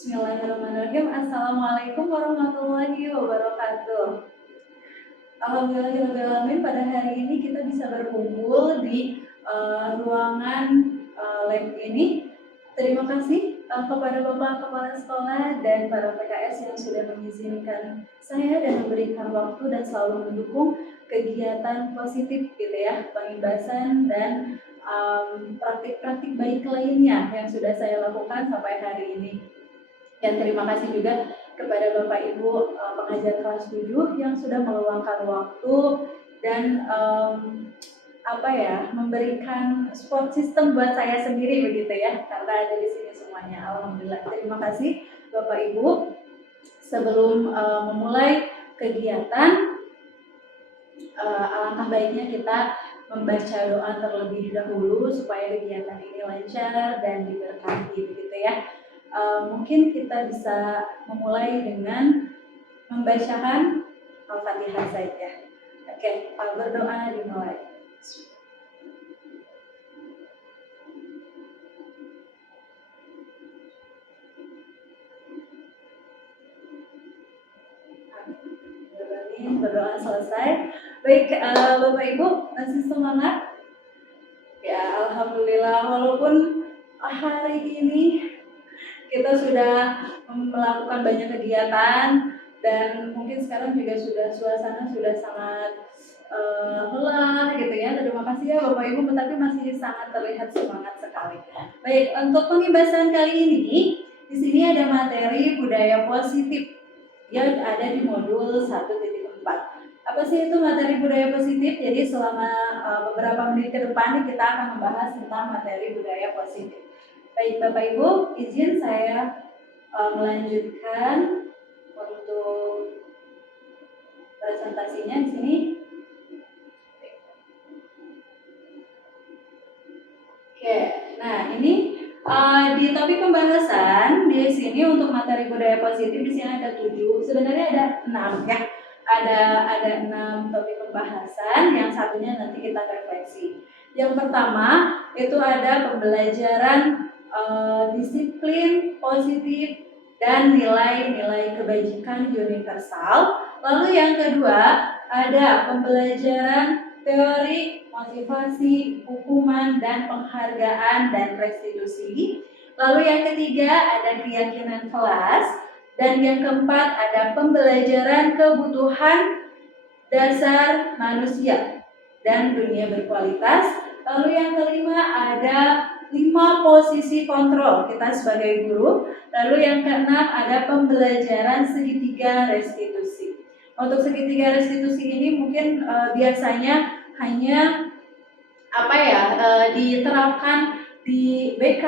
Bismillahirrahmanirrahim. Assalamualaikum warahmatullahi wabarakatuh. Alhamdulillahirrahmanirrahim, pada hari ini kita bisa berkumpul di ruangan lab ini. Terima kasih kepada Bapak Kepala Sekolah dan para PKS yang sudah mengizinkan saya dan memberikan waktu dan selalu mendukung kegiatan positif gitu ya, pengibasan dan praktik-praktik baik lainnya yang sudah saya lakukan sampai hari ini. Dan terima kasih juga kepada Bapak Ibu pengajar kelas 7 yang sudah meluangkan waktu dan memberikan support system buat saya sendiri begitu ya, karena ada di sini semuanya. Alhamdulillah, terima kasih Bapak Ibu. Sebelum memulai kegiatan, alangkah baiknya kita membaca doa terlebih dahulu supaya kegiatan ini lancar dan diberkati begitu ya. Mungkin kita bisa memulai dengan membacakan Al-Fatihah saja. Oke, berdoa dimulai. Berdoa selesai. Baik, Bapak Ibu masih semangat? Ya, alhamdulillah, walaupun hari ini kita sudah melakukan banyak kegiatan dan mungkin sekarang juga suasana sudah sangat lelah gitu ya. Terima kasih ya Bapak Ibu, tapi masih sangat terlihat semangat sekali. Baik, untuk pengibasan kali ini di sini ada materi budaya positif yang ada di modul 1.4. Apa sih itu materi budaya positif? Jadi selama beberapa menit ke depan kita akan membahas tentang materi budaya positif. Baik Bapak Ibu, izin saya melanjutkan untuk presentasinya di sini. Oke, nah ini di topik pembahasan di sini untuk materi budaya positif di sini ada 7. Sebenarnya ada 6 ya. Ada 6 topik pembahasan, yang satunya nanti kita refleksi. Yang pertama itu ada pembelajaran disiplin positif dan nilai-nilai kebajikan universal. Lalu yang kedua ada pembelajaran teori, motivasi, hukuman, dan penghargaan dan restitusi. Lalu yang ketiga ada keyakinan kelas. Dan yang keempat ada pembelajaran kebutuhan dasar manusia dan dunia berkualitas. Lalu yang kelima ada 5 posisi kontrol kita sebagai guru. Lalu yang keenam ada pembelajaran segitiga restitusi. Untuk segitiga restitusi ini mungkin biasanya hanya diterapkan di BK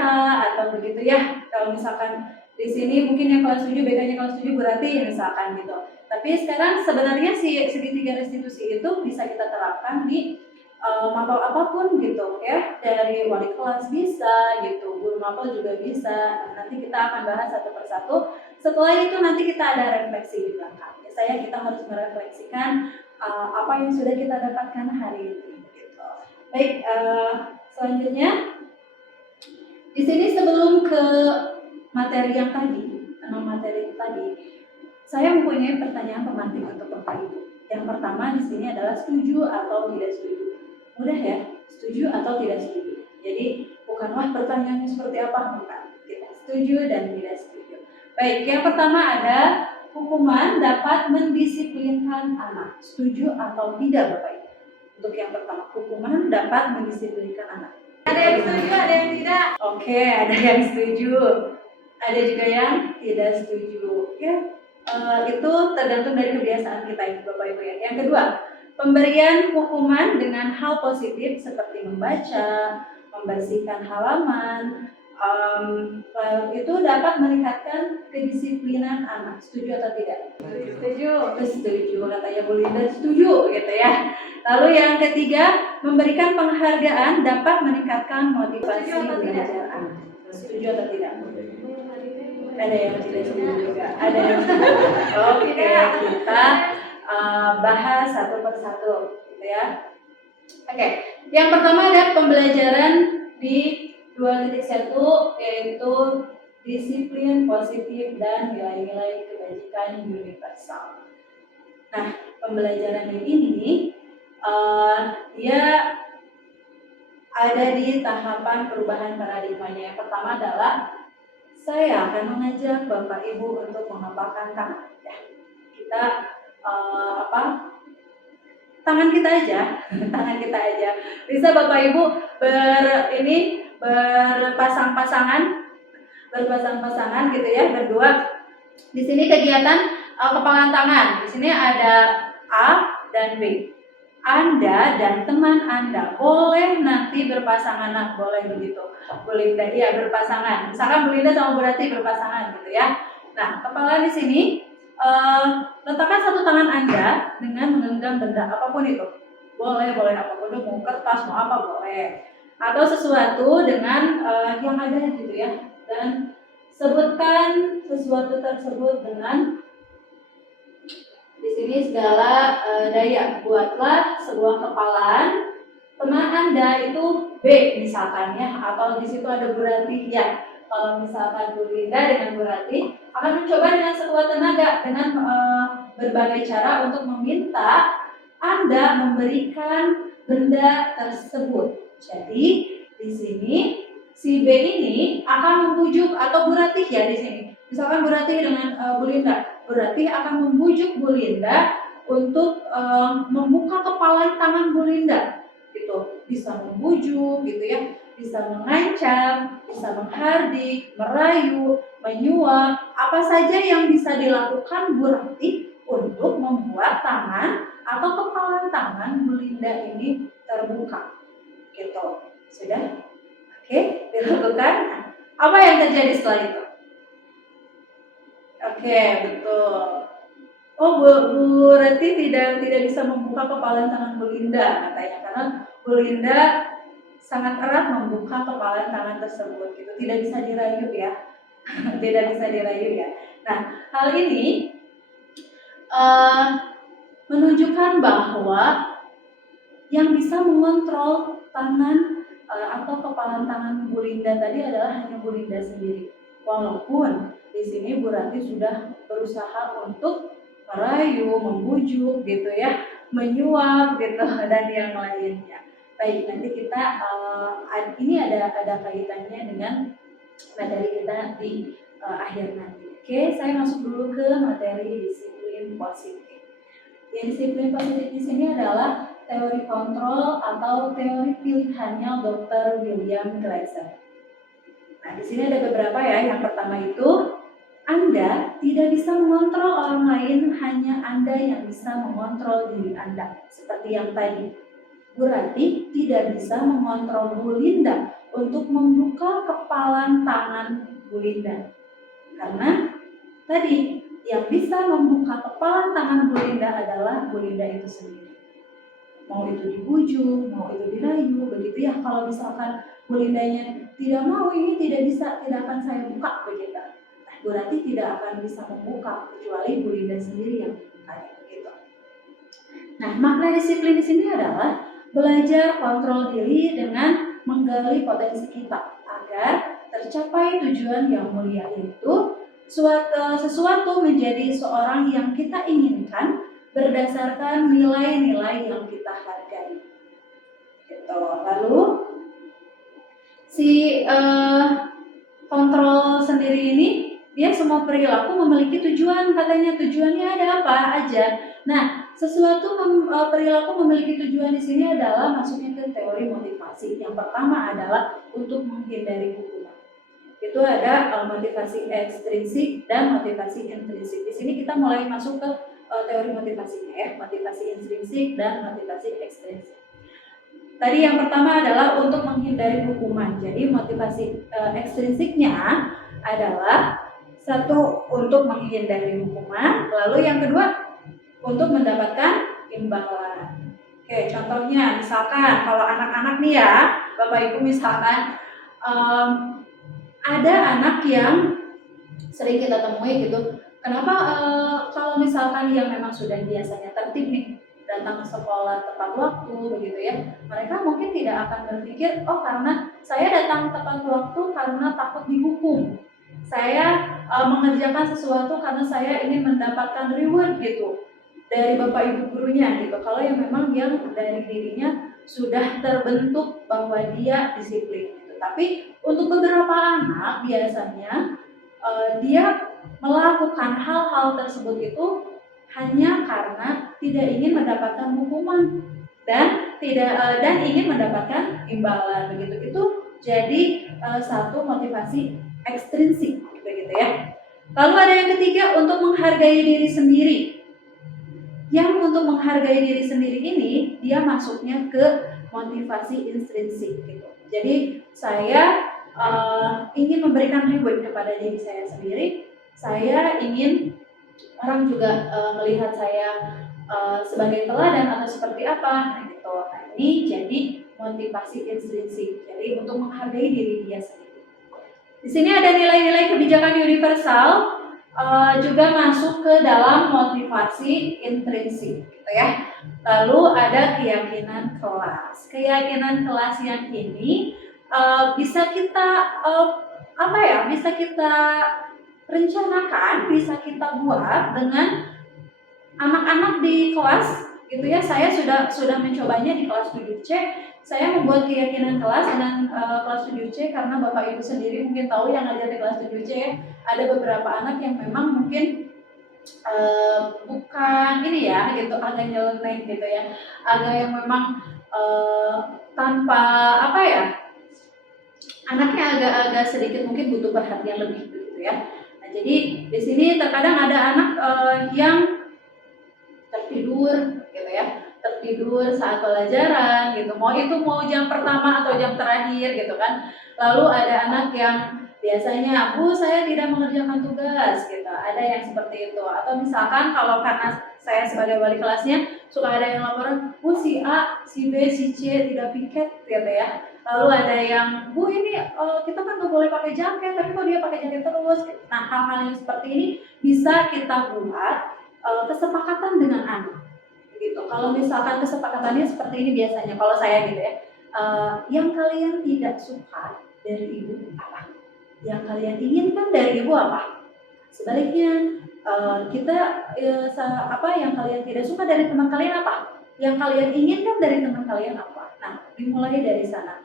atau begitu ya. Kalau misalkan di sini mungkin yang kelas 7 BK-nya kelas 7 berarti misalkan gitu. Tapi sekarang sebenarnya si segitiga restitusi itu bisa kita terapkan di mapel apapun gitu ya, dari wali kelas bisa gitu, guru mapel juga bisa. Nah, nanti kita akan bahas satu persatu. Setelah itu nanti kita ada refleksi di belakang. Biasanya kita harus merefleksikan apa yang sudah kita dapatkan hari ini gitu. Baik, selanjutnya di sini sebelum ke materi yang tadi, saya mempunyai pertanyaan pemantik untuk Bapak Ibu. Yang pertama di sini adalah setuju atau tidak setuju. Mudah ya, setuju atau tidak setuju. Jadi bukan pertanyaannya seperti apa, bukan. Kita setuju dan tidak setuju. Baik, yang pertama ada hukuman dapat mendisiplinkan anak. Setuju atau tidak Bapak Ibu? Untuk yang pertama, hukuman dapat mendisiplinkan anak. Ada yang setuju, ada yang tidak. Oke, ada yang setuju. Ada juga yang tidak setuju. Ya, itu tergantung dari kebiasaan kita itu Bapak Ibu ya. Yang kedua, pemberian hukuman dengan hal positif seperti membaca, membersihkan halaman, itu dapat meningkatkan kedisiplinan anak. Setuju atau tidak? Setuju. Setuju, katanya Bu Linda, setuju gitu ya. Lalu yang ketiga, memberikan penghargaan dapat meningkatkan motivasi belajar anak. Setuju atau tidak? Ada yang tidak setuju juga. Ada yang setuju. Oke, kita bahas satu persatu gitu ya. Oke, yang pertama ada pembelajaran di 2.1 yaitu disiplin positif, dan nilai-nilai kebajikan universal. Nah, pembelajaran ini dia ada di tahapan perubahan paradigmanya. Yang pertama adalah saya akan mengajak Bapak Ibu untuk mengepakkan tangan. Ya, kita tangan kita aja, tangan kita aja. Bisa Bapak Ibu berpasang-pasangan gitu ya, berdua. Di sini kegiatan kepalan tangan. Di sini ada A dan B. Anda dan teman Anda boleh nanti berpasangan, boleh begitu. Bu Linda ya berpasangan. Misalkan Bu Linda sama Bu Rati berpasangan gitu ya. Nah, kepala di sini letakkan satu tangan Anda dengan menggenggam benda apapun itu. Boleh apapun itu, mau kertas, mau apa boleh. Atau sesuatu dengan yang ada gitu ya. Dan sebutkan sesuatu tersebut dengan di sini segala daya. Buatlah sebuah kepalan. Teman Anda itu B misalkan ya, atau di situ ada Bu Rati ya. Kalau misalkan Bu Linda dengan Bu Rati akan mencoba dengan sekuat tenaga dengan berbagai cara untuk meminta Anda memberikan benda tersebut. Jadi di sini si B ini akan membujuk, atau Bu Rati ya di sini. Misalkan Bu Rati dengan Bu Linda. Bu Rati akan membujuk Bu Linda untuk membuka kepala tangan Bu Linda. Gitu. Bisa membujuk gitu ya. Bisa mengancam, bisa menghardik, merayu, menyuap, apa saja yang bisa dilakukan Bu Rati untuk membuat tangan atau kepala tangan Bu Linda ini terbuka. Gitu. Sudah? Oke, dilakukan. Apa yang terjadi setelah itu? Oke, betul. Oh, Bu Rati tidak bisa membuka kepala tangan Bu Linda katanya, karena Bu Linda sangat erat membuka kepala tangan tersebut gitu. Tidak bisa dirayu ya. Tidak bisa dirayu ya. Nah, hal ini menunjukkan bahwa yang bisa mengontrol tangan atau kepala tangan Bu Linda tadi adalah hanya Bu Linda sendiri. Walaupun di sini Bu Rati sudah berusaha untuk merayu, membujuk gitu ya, menyuap gitu dan yang lainnya. Baik, nanti kita ini ada kaitannya dengan materi kita di akhir nanti. Oke, saya masuk dulu ke materi disiplin positif. Yang disiplin positif di sini adalah teori kontrol atau teori pilihannya Dr. William Glasser. Nah, di sini ada beberapa ya. Yang pertama itu, Anda tidak bisa mengontrol orang lain, hanya Anda yang bisa mengontrol diri Anda. Seperti yang tadi, Bu Rati tidak bisa mengontrol Bu Linda untuk membuka kepala tangan Bu Linda. Karena tadi yang bisa membuka kepala tangan Bu Linda adalah Bu Linda itu sendiri. Mau itu dibujuk, mau itu dirayu, begitu ya. Kalau misalkan Bu Lindanya tidak mau, ini tidak bisa, tidak akan saya buka begitu. Nah, Bu Rati tidak akan bisa membuka kecuali Bu Linda sendiri yang membukanya begitu. Nah, makna disiplin di sini adalah belajar kontrol diri dengan menggali potensi kita agar tercapai tujuan yang mulia, yaitu sesuatu menjadi seorang yang kita inginkan berdasarkan nilai-nilai yang kita hargai. Gitu. Lalu si kontrol sendiri ini, dia semua perilaku memiliki tujuan, katanya tujuannya ada apa aja. Nah, sesuatu perilaku memiliki tujuan di sini adalah masuknya ke teori motivasi. Yang pertama adalah untuk menghindari hukuman. Itu ada motivasi ekstrinsik dan motivasi intrinsik. Di sini kita mulai masuk ke teori motivasinya ya, motivasi intrinsik dan motivasi ekstrinsik. Tadi yang pertama adalah untuk menghindari hukuman. Jadi motivasi ekstrinsiknya adalah satu, untuk menghindari hukuman, lalu yang kedua untuk mendapatkan imbalan. Oke, contohnya misalkan kalau anak-anak nih ya, Bapak Ibu misalkan ada anak yang sering kita temui gitu. Kenapa kalau misalkan yang memang sudah biasanya tertib nih, datang ke sekolah tepat waktu begitu ya, mereka mungkin tidak akan berpikir, oh karena saya datang tepat waktu karena takut dihukum, Saya mengerjakan sesuatu karena saya ingin mendapatkan reward gitu dari bapak ibu gurunya gitu. Kalau yang memang yang dari dirinya sudah terbentuk bahwa dia disiplin gitu. Tapi untuk beberapa anak biasanya dia melakukan hal-hal tersebut itu hanya karena tidak ingin mendapatkan hukuman dan ingin mendapatkan imbalan begitu. Itu jadi satu motivasi ekstrinsik begitu ya. Lalu ada yang ketiga, untuk menghargai diri sendiri. Yang untuk menghargai diri sendiri ini dia masuknya ke motivasi intrinsik gitu. Jadi saya ingin memberikan reward kepada diri saya sendiri. Saya ingin orang juga melihat saya sebagai teladan atau seperti apa gitu. Nah, ini jadi motivasi intrinsik. Jadi untuk menghargai diri dia sendiri. Di sini ada nilai-nilai kebijakan universal juga masuk ke dalam motivasi intrinsik gitu ya. Lalu ada keyakinan kelas. Keyakinan kelas yang ini bisa kita bisa kita rencanakan, bisa kita buat dengan anak-anak di kelas gitu ya. Saya sudah mencobanya di kelas 7C. Saya membuat keyakinan kelas dengan kelas 7C karena Bapak Ibu sendiri mungkin tahu yang ngajar di kelas 7C ya, ada beberapa anak yang memang mungkin bukan ini ya gitu, agak nyeleneh gitu ya, agak yang memang tanpa anaknya agak sedikit mungkin butuh perhatian lebih gitu ya. Nah, jadi di sini terkadang ada anak yang tertidur gitu ya, tertidur saat pelajaran gitu, mau jam pertama atau jam terakhir gitu kan. Lalu ada anak yang biasanya, Bu saya tidak mengerjakan tugas gitu, ada yang seperti itu. Atau misalkan kalau karena saya sebagai wali kelasnya suka ada yang laporan, Bu si A, si B, si C tidak piket gitu ya. Lalu ada yang, Bu ini kita kan nggak boleh pakai jaket, tapi kok dia pakai jaket terus. Nah, hal-hal yang seperti ini bisa kita buat kesepakatan dengan anak. Gitu. Kalau misalkan kesepakatannya seperti ini biasanya, kalau saya gitu ya, yang kalian tidak suka dari ibu apa? Yang kalian inginkan dari ibu apa? Sebaliknya, kita yang kalian tidak suka dari teman kalian apa? Yang kalian inginkan dari teman kalian apa? Nah, dimulai dari sana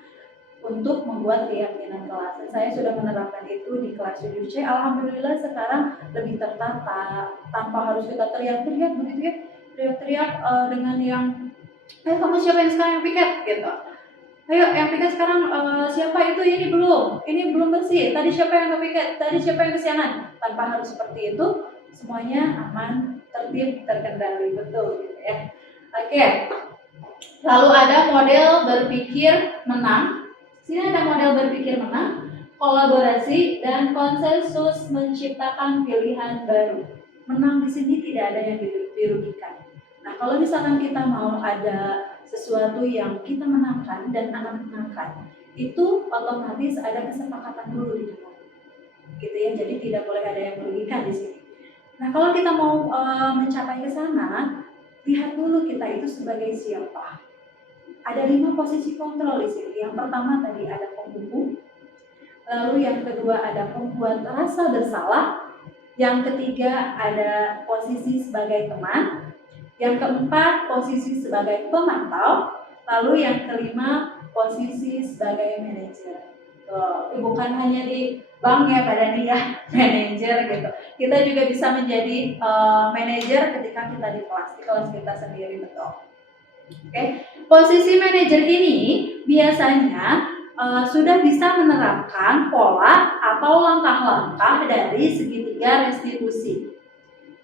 untuk membuat keyakinan kelas. Saya sudah menerapkan itu di kelas 7C. Alhamdulillah sekarang lebih tertata, tanpa harus kita teriak-teriak begitu ya, teriak-teriak dengan yang, ayo kamu siapa yang sekarang yang piket gitu. Ayo yang piket sekarang siapa itu, ini belum bersih. Tadi siapa yang nge-piket? Tadi siapa yang kesiangan? Tanpa harus seperti itu, semuanya aman, tertib, terkendali betul gitu ya. Oke. Lalu ada model berpikir menang. Sini ada model berpikir menang, kolaborasi dan konsensus menciptakan pilihan baru. Menang di sini tidak ada yang dirugikan. Nah, kalau misalkan kita mau ada sesuatu yang kita menangkan dan anak menangkan, itu otomatis ada kesepakatan dulu di dalam. Gitu ya, jadi tidak boleh ada yang merugikan di sini. Nah, kalau kita mau mencapai ke sana, lihat dulu kita itu sebagai siapa. Ada 5 posisi kontrol di sini. Yang pertama tadi ada penghukum, lalu yang kedua ada pembuat rasa bersalah, yang ketiga ada posisi sebagai teman, yang keempat posisi sebagai pemantau, lalu yang kelima posisi sebagai manajer. Bukan hanya di bank ya Pak Dani ya, manajer gitu. Kita juga bisa menjadi manajer ketika kita di kelas kita sendiri, betul. Oke. Posisi manajer ini biasanya sudah bisa menerapkan pola atau langkah-langkah dari segitiga restitusi.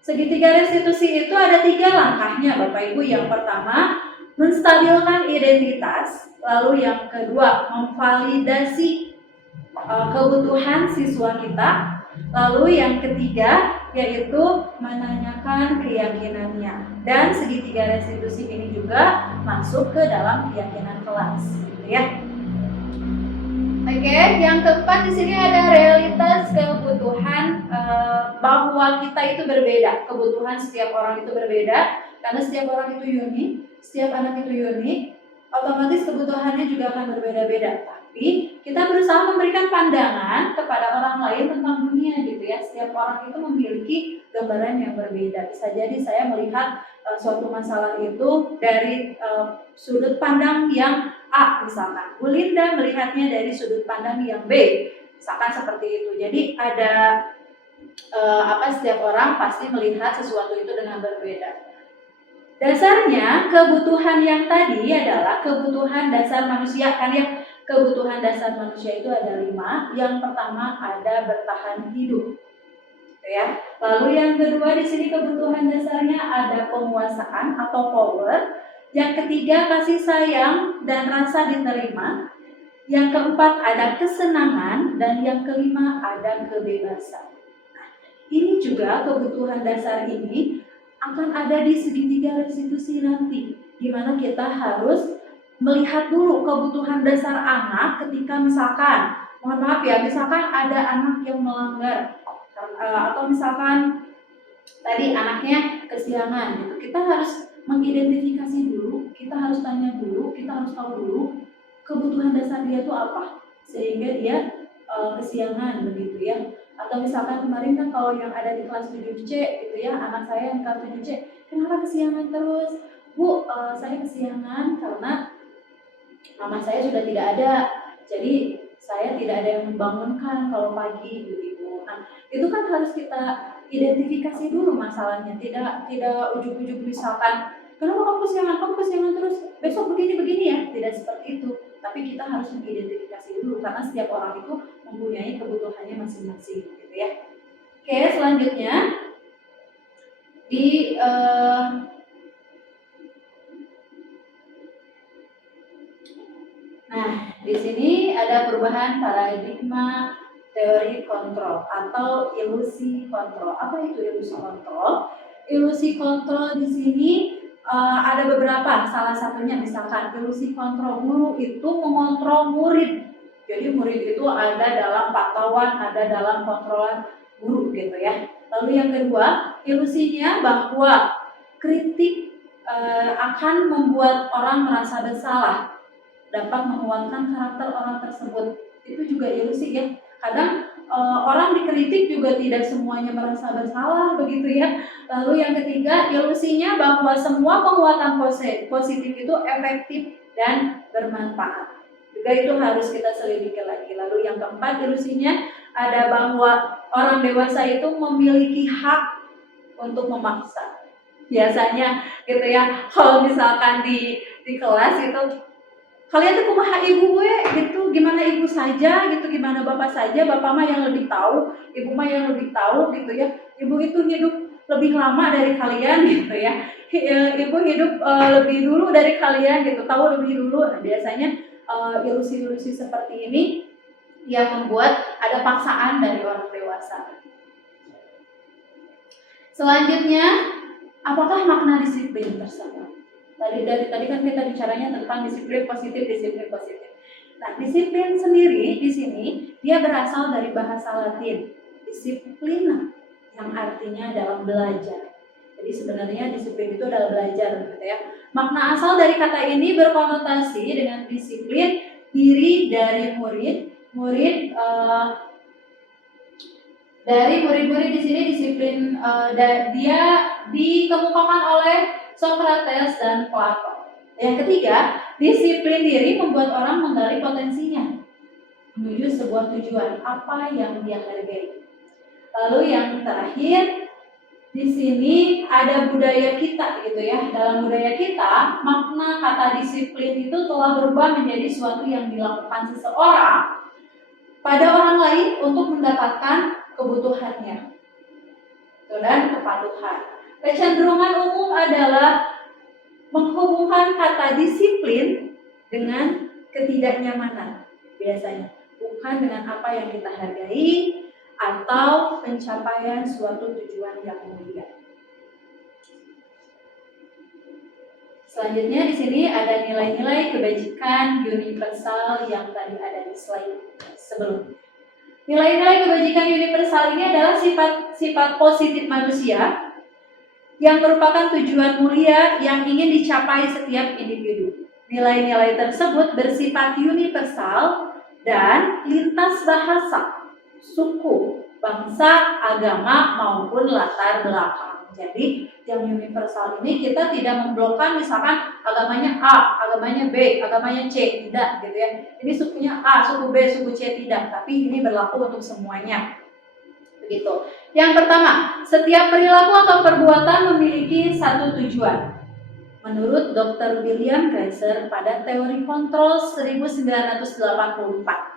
Segitiga restitusi itu ada 3 langkahnya Bapak Ibu. Yang pertama, menstabilkan identitas. Lalu yang kedua, memvalidasi kebutuhan siswa kita. Lalu yang ketiga yaitu menanyakan keyakinannya. Dan segitiga restitusi ini juga masuk ke dalam keyakinan kelas, gitu ya. Oke, yang keempat di sini ada realitas kebutuhan, bahwa kita itu berbeda, kebutuhan setiap orang itu berbeda, karena setiap orang itu unik, setiap anak itu unik, otomatis kebutuhannya juga akan berbeda-beda. Tapi kita berusaha memberikan pandangan kepada orang lain tentang dunia dirinya gitu ya. Setiap orang itu memiliki gambaran yang berbeda. Bisa jadi saya melihat suatu masalah itu dari sudut pandang yang A misalkan. Bu Linda melihatnya dari sudut pandang yang B. Misalkan seperti itu. Jadi ada setiap orang pasti melihat sesuatu itu dengan berbeda. Dasarnya kebutuhan yang tadi adalah kebutuhan dasar manusia, kan ya. Kebutuhan dasar manusia itu ada 5. Yang pertama ada bertahan hidup, ya. Lalu yang kedua di sini kebutuhan dasarnya ada penguasaan atau power. Yang ketiga kasih sayang dan rasa diterima. Yang keempat ada kesenangan dan yang kelima ada kebebasan. Nah, ini juga kebutuhan dasar ini akan ada di segitiga restitusi nanti, di mana kita harus melihat dulu kebutuhan dasar anak ketika misalkan, mohon maaf ya, misalkan ada anak yang melanggar atau misalkan tadi anaknya kesiangan gitu. Kita harus mengidentifikasi dulu, kita harus tanya dulu, kita harus tahu dulu kebutuhan dasar dia itu apa sehingga dia kesiangan begitu ya. Atau misalkan kemarin kan kalau yang ada di kelas 7C gitu ya, anak saya yang kelas 7C, kenapa kesiangan terus? Bu, saya kesiangan karena mama saya sudah tidak ada, jadi saya tidak ada yang membangunkan kalau pagi begitu. Nah, itu kan harus kita identifikasi dulu masalahnya, tidak ujug-ujug misalkan kenapa kamu kesiangan terus, besok begini ya, tidak seperti itu. Tapi kita harus mengidentifikasi dulu karena setiap orang itu mempunyai kebutuhannya masing-masing gitu ya. Oke, selanjutnya di di sini ada perubahan paradigma teori kontrol atau ilusi kontrol. Apa itu ilusi kontrol? Ilusi kontrol di sini ada beberapa. Salah satunya misalkan ilusi kontrol, guru itu mengontrol murid. Jadi murid itu ada dalam pantauan, ada dalam kontrolan guru gitu ya. Lalu yang kedua, ilusinya bahwa kritik akan membuat orang merasa bersalah, dapat menguatkan karakter orang tersebut. Itu juga ilusi ya. Kadang orang dikritik juga tidak semuanya merasa bersalah begitu ya. Lalu yang ketiga, ilusinya bahwa semua penguatan positif itu efektif dan bermanfaat. Juga itu harus kita selidiki lagi. Lalu yang keempat, ilusinya ada bahwa orang dewasa itu memiliki hak untuk memaksa. Biasanya gitu ya, kalau misalkan di kelas itu kalian tuh kumaha ibu gue gitu, gimana ibu saja gitu, gimana bapak saja, bapak mah yang lebih tahu, ibu mah yang lebih tahu gitu ya. Ibu itu hidup lebih lama dari kalian gitu ya. Ibu hidup lebih dulu dari kalian gitu, tahu lebih dulu. Nah, biasanya ilusi-ilusi seperti ini yang membuat ada paksaan dari orang dewasa. Selanjutnya, apakah makna disiplin tersebut? Tadi kan kita bicaranya tentang disiplin positif. Nah, disiplin sendiri di sini dia berasal dari bahasa Latin disiplina, yang artinya adalah belajar. Jadi sebenarnya disiplin itu adalah belajar gitu ya. Makna asal dari kata ini berkonotasi dengan disiplin diri dari murid dari murid-murid di sini disiplin dia dikemukakan oleh Socrates dan Plato. Yang ketiga, disiplin diri membuat orang menggali potensinya menuju sebuah tujuan apa yang dia hargai. Lalu yang terakhir, di sini ada budaya kita gitu ya. Dalam budaya kita, makna kata disiplin itu telah berubah menjadi suatu yang dilakukan seseorang pada orang lain untuk mendapatkan kebutuhannya dan kepatuhan. Kecenderungan umum adalah menghubungkan kata disiplin dengan ketidaknyamanan biasanya, bukan dengan apa yang kita hargai atau pencapaian suatu tujuan yang mulia. Selanjutnya di sini ada nilai-nilai kebajikan universal yang tadi ada di slide sebelumnya. Nilai-nilai kebajikan universal ini adalah sifat positif manusia yang merupakan tujuan mulia yang ingin dicapai setiap individu. Nilai-nilai tersebut bersifat universal dan lintas bahasa, suku, bangsa, agama, maupun latar belakang. Jadi yang universal ini kita tidak memblokkan misalkan agamanya A, agamanya B, agamanya C, tidak gitu ya. Ini sukunya A, suku B, suku C, tidak, tapi ini berlaku untuk semuanya. Begitu. Yang pertama, setiap perilaku atau perbuatan memiliki satu tujuan. Menurut Dr. William Glasser pada teori kontrol 1984.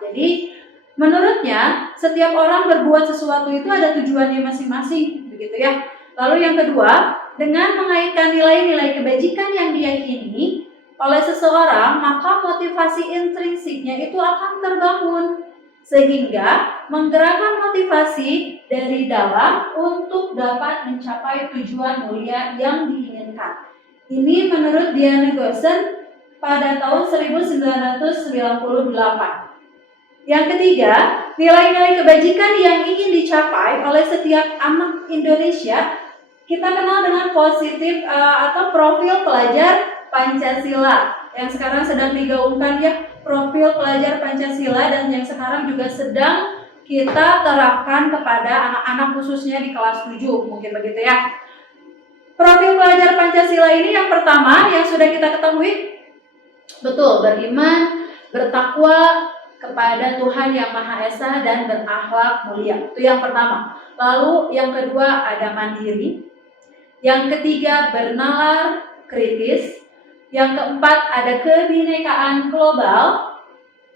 Jadi, menurutnya setiap orang berbuat sesuatu itu ada tujuannya masing-masing, begitu ya. Lalu yang kedua, dengan mengaitkan nilai-nilai kebajikan yang diyakini oleh seseorang, maka motivasi intrinsiknya itu akan terbangun sehingga menggerakkan motivasi dari dalam untuk dapat mencapai tujuan mulia yang diinginkan. Ini menurut Diana Gossen pada tahun 1998. Yang ketiga, nilai-nilai kebajikan yang ingin dicapai oleh setiap anak Indonesia kita kenal dengan positif atau profil pelajar Pancasila yang sekarang sedang digaungkan ya, profil pelajar Pancasila, dan yang sekarang juga sedang kita terapkan kepada anak-anak khususnya di kelas 7, mungkin begitu ya. Profil pelajar Pancasila ini yang pertama yang sudah kita ketahui, betul, beriman, bertakwa kepada Tuhan Yang Maha Esa dan berakhlak mulia. Itu yang pertama. Lalu yang kedua ada mandiri. Yang ketiga bernalar kritis. Yang keempat ada kebinekaan global,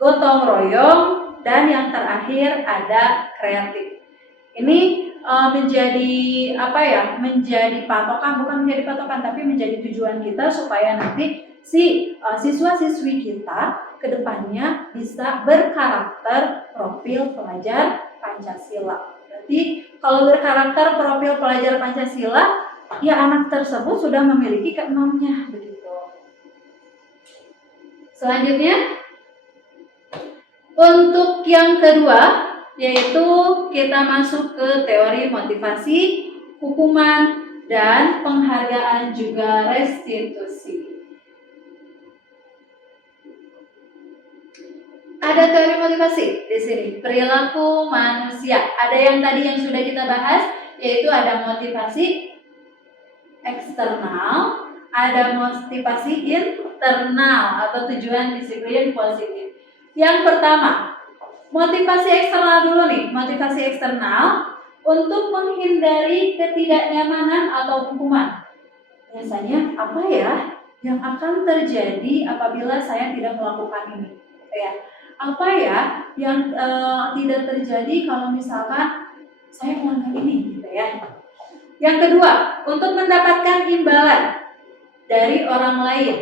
gotong royong, dan yang terakhir ada kreatif. Ini menjadi menjadi patokan, bukan menjadi patokan tapi menjadi tujuan kita supaya nanti siswa-siswi kita kedepannya bisa berkarakter profil pelajar Pancasila. Berarti kalau berkarakter profil pelajar Pancasila, ya anak tersebut sudah memiliki keenamnya, begitu. Selanjutnya, untuk yang kedua, yaitu kita masuk ke teori motivasi, hukuman, dan penghargaan juga restitusi. Ada teori motivasi di sini, perilaku manusia. Ada yang tadi yang sudah kita bahas, yaitu ada motivasi eksternal, ada motivasi internal atau tujuan disiplin positif. Yang pertama, motivasi eksternal dulu nih. Motivasi eksternal untuk menghindari ketidaknyamanan atau hukuman. Biasanya apa ya yang akan terjadi apabila saya tidak melakukan ini? Ya, apa ya yang tidak terjadi kalau misalkan saya melakukan ini, gitu ya. Yang kedua, untuk mendapatkan imbalan dari orang lain,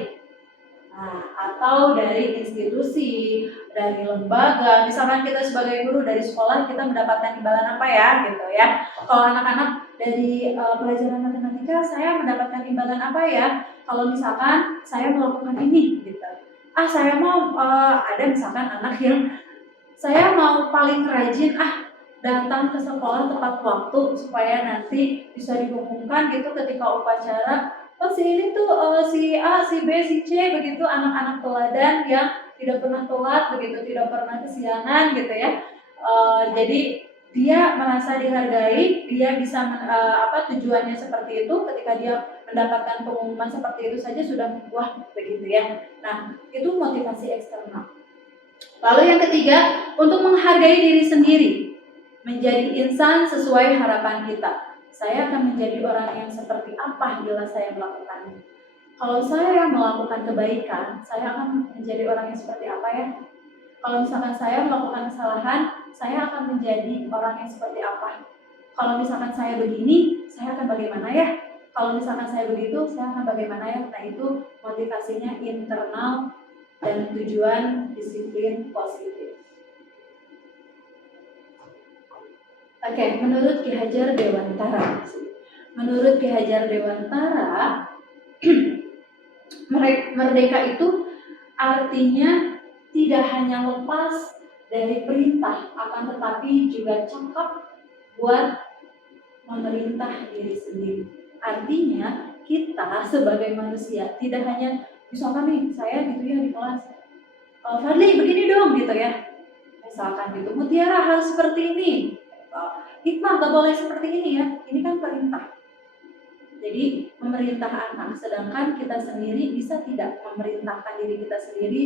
atau dari institusi, dari lembaga. Misalkan kita sebagai guru dari sekolah, kita mendapatkan imbalan apa ya, gitu ya. Kalau anak-anak dari pelajaran matematika, saya mendapatkan imbalan apa ya? Kalau misalkan saya melakukan ini, gitu. Saya mau ada misalkan anak yang saya mau paling rajin datang ke sekolah tepat waktu supaya nanti bisa diumumkan gitu ketika upacara. Si ini tuh si A, si B, si C, begitu, anak-anak teladan yang tidak pernah telat, begitu, tidak pernah kesiangan gitu ya. Jadi dia merasa dihargai, dia bisa tujuannya seperti itu. Ketika dia mendapatkan pengumuman seperti itu saja sudah wah begitu ya. Nah, itu motivasi eksternal. Lalu yang ketiga, untuk menghargai diri sendiri, menjadi insan sesuai harapan kita. Saya akan menjadi orang yang seperti apa bila saya melakukannya. Kalau saya melakukan kebaikan, saya akan menjadi orang yang seperti apa ya? Kalau misalkan saya melakukan kesalahan, saya akan menjadi orang yang seperti apa? Kalau misalkan saya begini, saya akan bagaimana ya? Kalau misalkan saya begitu, saya akan bagaimana ya? Nah, itu motivasinya internal dan tujuan disiplin positif. Oke, menurut Ki Hajar Dewantara, merdeka itu artinya tidak hanya lepas dari perintah, akan tetapi juga cakap buat memerintah diri sendiri. Artinya kita sebagai manusia tidak hanya misalkan nih saya gitu ya di kelas, Fadli begini dong gitu ya, misalkan gitu, Mutiara harus seperti ini. Hikmah gak boleh seperti ini ya, ini kan perintah. Jadi memerintah anak, sedangkan kita sendiri bisa tidak memerintahkan diri kita sendiri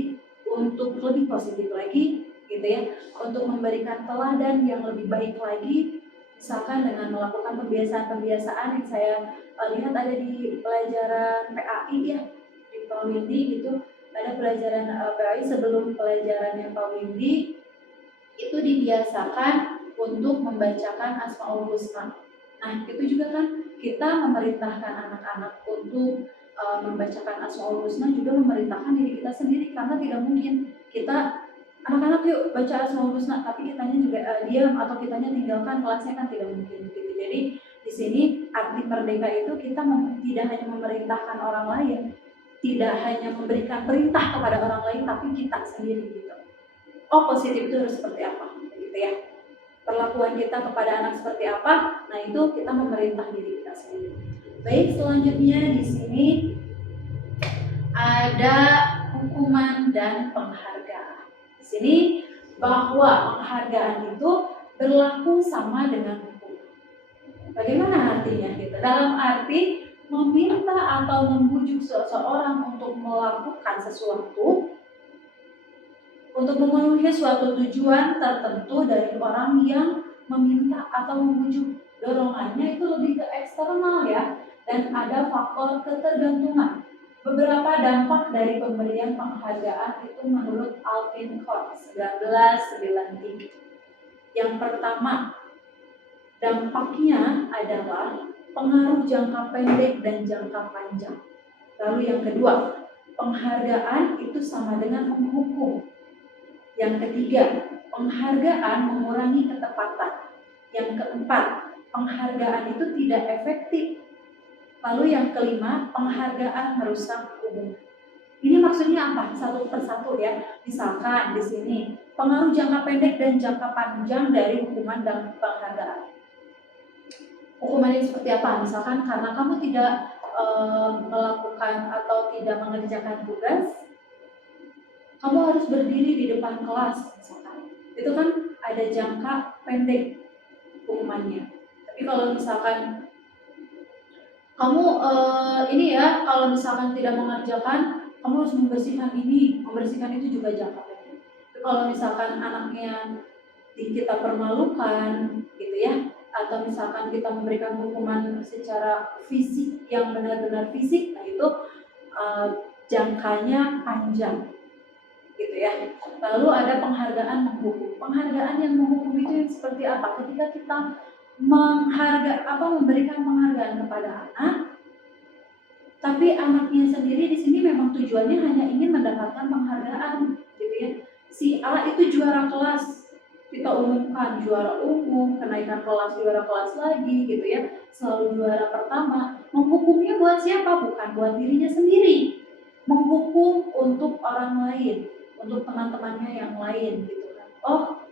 untuk lebih positif lagi, gitu ya, untuk memberikan teladan yang lebih baik lagi, misalkan dengan melakukan pembiasaan-pembiasaan yang saya lihat ada di pelajaran PAI ya, di Pak Windy gitu, ada pelajaran PAI sebelum pelajarannya Pak Windy itu dibiasakan untuk membacakan Asmaul Husna. Nah, itu juga kan kita memerintahkan anak-anak untuk membacakan Asmaul Husna, juga memerintahkan diri kita sendiri, karena tidak mungkin kita anak-anak yuk baca Asmaul Husna tapi kitanya juga diam atau kitanya tinggalkan kelasnya, kan tidak mungkin gitu. Jadi di sini arti merdeka itu kita tidak hanya memerintahkan orang lain, tidak hanya memberikan perintah kepada orang lain, tapi kita sendiri gitu. Oh, positif itu harus seperti apa gitu ya, perlakuan kita kepada anak seperti apa, nah itu kita memerintah diri kita sendiri. Baik, selanjutnya di sini ada hukuman dan penghargaan. Di sini bahwa penghargaan itu berlaku sama dengan hukuman. Bagaimana artinya gitu? Dalam arti meminta atau membujuk seseorang untuk melakukan sesuatu, untuk memenuhi suatu tujuan tertentu dari orang yang meminta atau membujuk. Dorongannya itu lebih ke eksternal ya, dan ada faktor ketergantungan. Beberapa dampak dari pemberian penghargaan itu menurut Alvin Cox 1993. Yang pertama, dampaknya adalah pengaruh jangka pendek dan jangka panjang. Lalu yang kedua, penghargaan itu sama dengan menghukum. Yang ketiga, penghargaan mengurangi ketepatan. Yang keempat, penghargaan itu tidak efektif. Lalu yang kelima, penghargaan merusak hubungan. Ini maksudnya apa? Satu persatu ya. Misalkan di sini, pengaruh jangka pendek dan jangka panjang dari hukuman dan penghargaan. Hukumannya seperti apa? Misalkan karena kamu tidak melakukan atau tidak mengerjakan tugas, kamu harus berdiri di depan kelas misalkan. Itu kan ada jangka pendek hukumannya. Tapi kalau misalkan kamu ini ya, kalau misalkan tidak mengerjakan, kamu harus membersihkan ini, membersihkan itu juga jangka pendek. Tapi kalau misalkan anaknya kita permalukan gitu ya, atau misalkan kita memberikan hukuman secara fisik yang benar-benar fisik, nah itu jangkanya panjang gitu ya. Lalu ada penghargaan menghukum. Penghargaan yang menghukum itu yang seperti apa? Ketika kita memberikan penghargaan kepada anak, tapi anaknya sendiri di sini memang tujuannya hanya ingin mendapatkan penghargaan, gitu ya. Si A itu juara kelas, kita umumkan juara umum, kenaikan kelas, juara kelas lagi, gitu ya. Selalu juara pertama. Menghukumnya buat siapa? Bukan buat dirinya sendiri. Menghukum untuk orang lain, untuk teman-temannya yang lain gitu kan. Oh,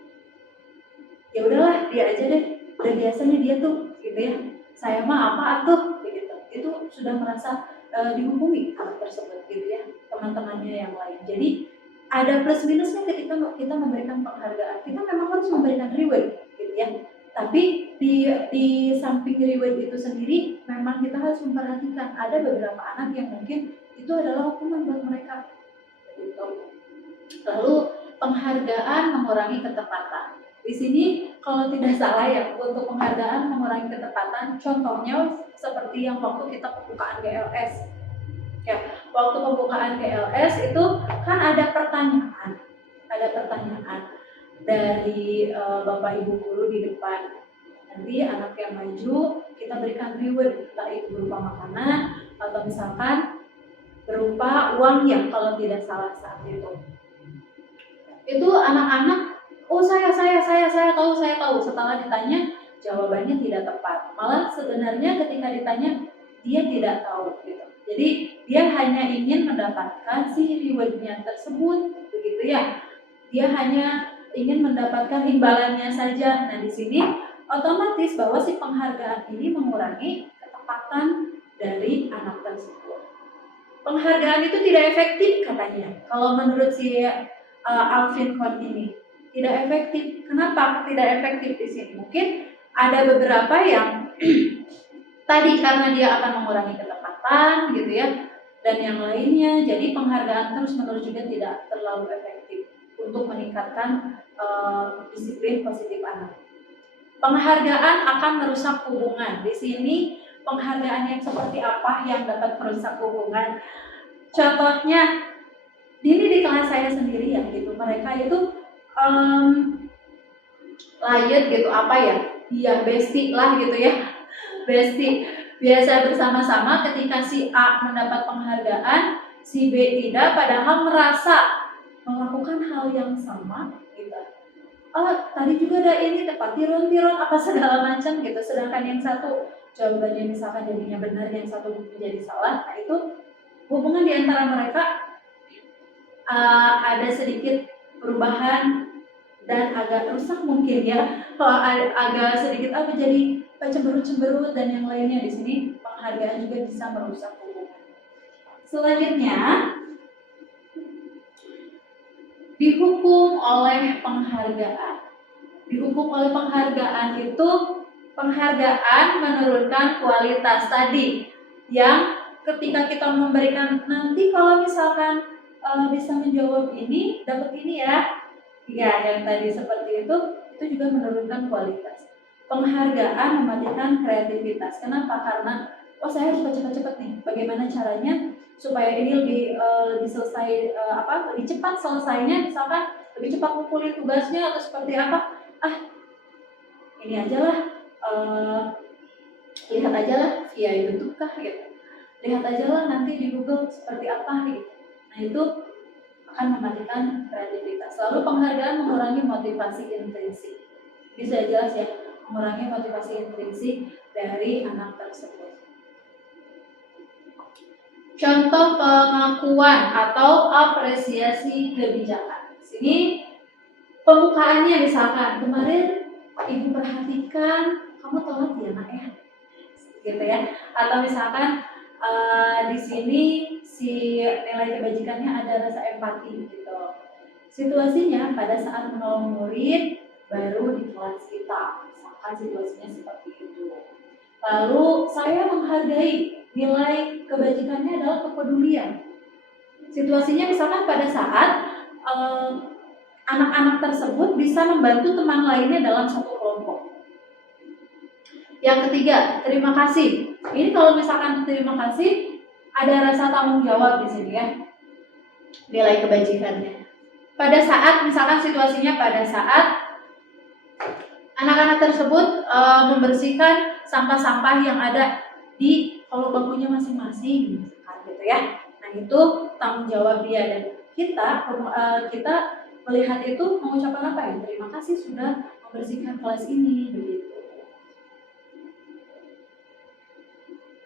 ya udahlah dia aja deh, udah biasanya dia tuh gitu ya, saya mah apa tuh begitu, itu sudah merasa dihukumi anak tersebut gitu ya, teman-temannya yang lain. Jadi ada plus minusnya ketika kita memberikan penghargaan. Kita memang harus memberikan reward gitu ya, tapi di samping reward itu sendiri memang kita harus memperhatikan ada beberapa anak yang mungkin itu adalah hukuman buat mereka gitu. Lalu penghargaan mengurangi ketepatan. Di sini kalau tidak salah ya, untuk penghargaan mengurangi ketepatan, contohnya seperti yang waktu kita pembukaan GLS. Ya, waktu pembukaan GLS itu kan ada pertanyaan dari Bapak Ibu guru di depan. Nanti anak yang maju kita berikan reward, entah itu berupa makanan atau misalkan berupa uang yang kalau tidak salah saat itu anak-anak, oh saya tahu, setelah ditanya jawabannya tidak tepat. Malah sebenarnya ketika ditanya dia tidak tahu gitu. Jadi dia hanya ingin mendapatkan si rewardnya tersebut, begitu ya. Dia hanya ingin mendapatkan imbalannya saja. Nah di sini otomatis bahwa si penghargaan ini mengurangi ketepatan dari anak tersebut. Penghargaan itu tidak efektif katanya. Kalau menurut si Alvin Cox ini, tidak efektif. Kenapa tidak efektif di sini? Mungkin ada beberapa yang tadi karena dia akan mengurangi ketepatan gitu ya, dan yang lainnya. Jadi penghargaan terus-menerus juga tidak terlalu efektif untuk meningkatkan disiplin positif anak. Penghargaan akan merusak hubungan. Di sini penghargaan yang seperti apa yang dapat merusak hubungan? Contohnya, ini di kelas saya sendiri ya gitu. Mereka itu lanjut gitu apa ya? Iya, bestie lah gitu ya. Bestie. Biasa bersama-sama ketika si A mendapat penghargaan, si B tidak, padahal merasa melakukan hal yang sama gitu. Oh, tadi juga ada ini tepat tiron apa segala macam gitu. Sedangkan yang satu jawabannya misalkan jadinya benar, yang satu menjadi salah. Nah itu hubungan di antara mereka ada sedikit perubahan dan agak rusak mungkin ya. Kalau agak sedikit jadi cemberut dan yang lainnya. Di sini penghargaan juga bisa merusak hubungan. Selanjutnya, dihukum oleh penghargaan. Dihukum oleh penghargaan itu, penghargaan menurunkan kualitas tadi yang ketika kita memberikan nanti kalau misalkan bisa menjawab ini dapat ini ya yang tadi seperti itu juga menurunkan kualitas. Penghargaan mematikan kreativitas. Kenapa? Karena saya harus cepat-cepat nih. Bagaimana caranya supaya ini lebih selesai lebih cepat selesainya, misalkan lebih cepat ngumpulin tugasnya atau seperti apa? Ini aja lah, lihat aja lah via YouTube kah gitu. Lihat aja lah nanti di Google seperti apa gitu. Nah itu akan mematikan kreativitas. Lalu penghargaan mengurangi motivasi intrinsik. Bisa jelas ya, mengurangi motivasi intrinsik dari anak tersebut. Contoh pengakuan atau apresiasi kebijakan. Di sini pembukaannya misalkan kemarin ibu perhatikan kamu telat ya nak ya, gitu ya. Atau misalkan di sini si nilai kebajikannya ada rasa empati gitu. Situasinya pada saat menolong murid baru di kelas kita, misalkan situasinya seperti itu. Lalu saya menghargai nilai kebajikannya adalah kepedulian. Situasinya misalkan pada saat anak-anak tersebut bisa membantu teman lainnya dalam satu kelompok. Yang ketiga, terima kasih. Ini kalau misalkan terima kasih, ada rasa tanggung jawab di sini ya, nilai kebajikannya. Pada saat misalkan situasinya pada saat anak-anak tersebut membersihkan sampah-sampah yang ada di kolong bangkunya masing-masing, misalkan gitu ya. Nah itu tanggung jawab dia dan kita melihat itu mengucapkan apa ya? Terima kasih sudah membersihkan kelas ini begitu.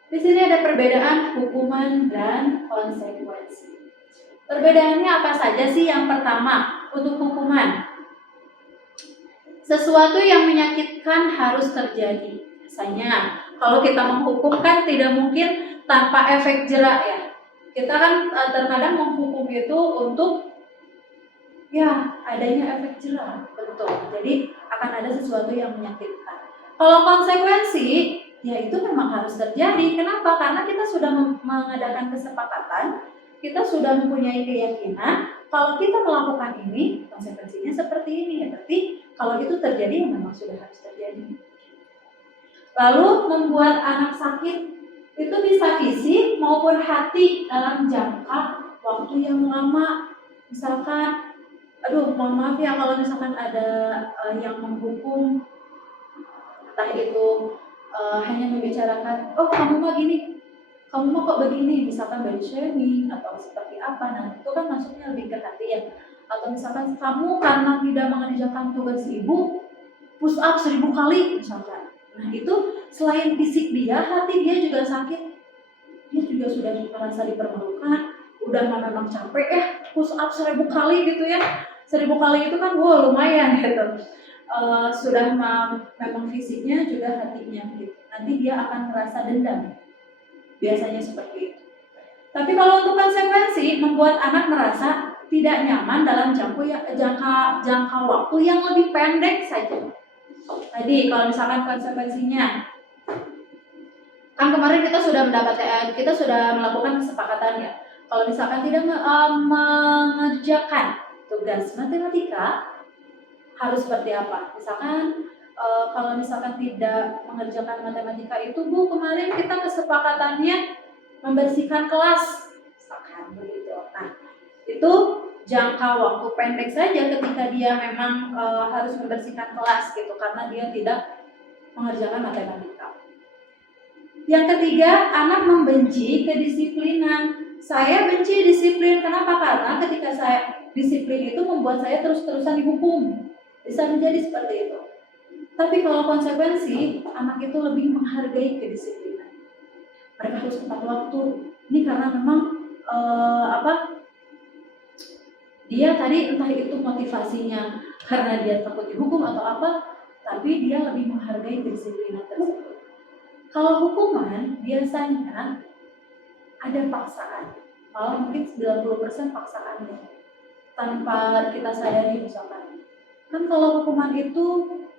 Di sini ada perbedaan hukuman dan konsekuensi. Perbedaannya apa saja sih? Yang pertama, untuk hukuman, sesuatu yang menyakitkan harus terjadi. Biasanya kalau kita menghukum kan tidak mungkin tanpa efek jerak ya. Kita kan terkadang menghukum itu untuk ya adanya efek jerak, betul. Jadi akan ada sesuatu yang menyakitkan. Kalau konsekuensi, ya itu memang harus terjadi. Kenapa? Karena kita sudah mengadakan kesepakatan, kita sudah mempunyai keyakinan kalau kita melakukan ini, konsekuensinya seperti ini. Ya berarti kalau itu terjadi, ya memang sudah harus terjadi. Lalu membuat anak sakit itu bisa fisik maupun hati dalam jangka waktu yang lama. Misalkan, mohon maaf ya kalau misalkan ada yang menghukum, entah itu hanya membicarakan, oh kamu mah gini, kamu mah kok begini, misalkan body shaming atau seperti apa. Nah itu kan masuknya lebih ke hati ya. Atau misalkan kamu karena tidak mengerjakan tugas ibu, push up 1000 kali misalkan. Nah itu selain fisik dia, hati dia juga sakit. Dia juga sudah merasa dipermalukan, udah memang capek push up 1000 kali gitu ya. 1000 kali itu kan lumayan gitu. Sudah memang fisiknya juga hatinya gitu. Nanti dia akan merasa dendam. Biasanya seperti itu. Tapi kalau untuk konsekuensi, membuat anak merasa tidak nyaman dalam jangka waktu yang lebih pendek saja. Tadi kalau misalkan konsekuensinya, kan kemarin kita sudah melakukan kesepakatan ya. Kalau misalkan tidak mengerjakan tugas matematika harus seperti apa? Misalkan kalau misalkan tidak mengerjakan matematika itu, Bu, kemarin kita kesepakatannya membersihkan kelas, misalkan begitu. Nah, itu jangka waktu pendek saja ketika dia memang harus membersihkan kelas gitu, karena dia tidak mengerjakan matematika. Yang ketiga, anak membenci kedisiplinan. Saya benci disiplin. Kenapa? Karena ketika saya disiplin itu membuat saya terus-terusan dihukum. Bisa menjadi seperti itu. Tapi kalau konsekuensi, anak itu lebih menghargai kedisiplinan. Mereka harus tepat waktu. Ini karena memang dia tadi entah itu motivasinya karena dia takut dihukum atau apa, tapi dia lebih menghargai kedisiplinan tersebut. Kalau hukuman biasanya ada paksaan, malah mungkin 90% paksaan ya, tanpa kita sadari misalkan. Kan kalau hukuman itu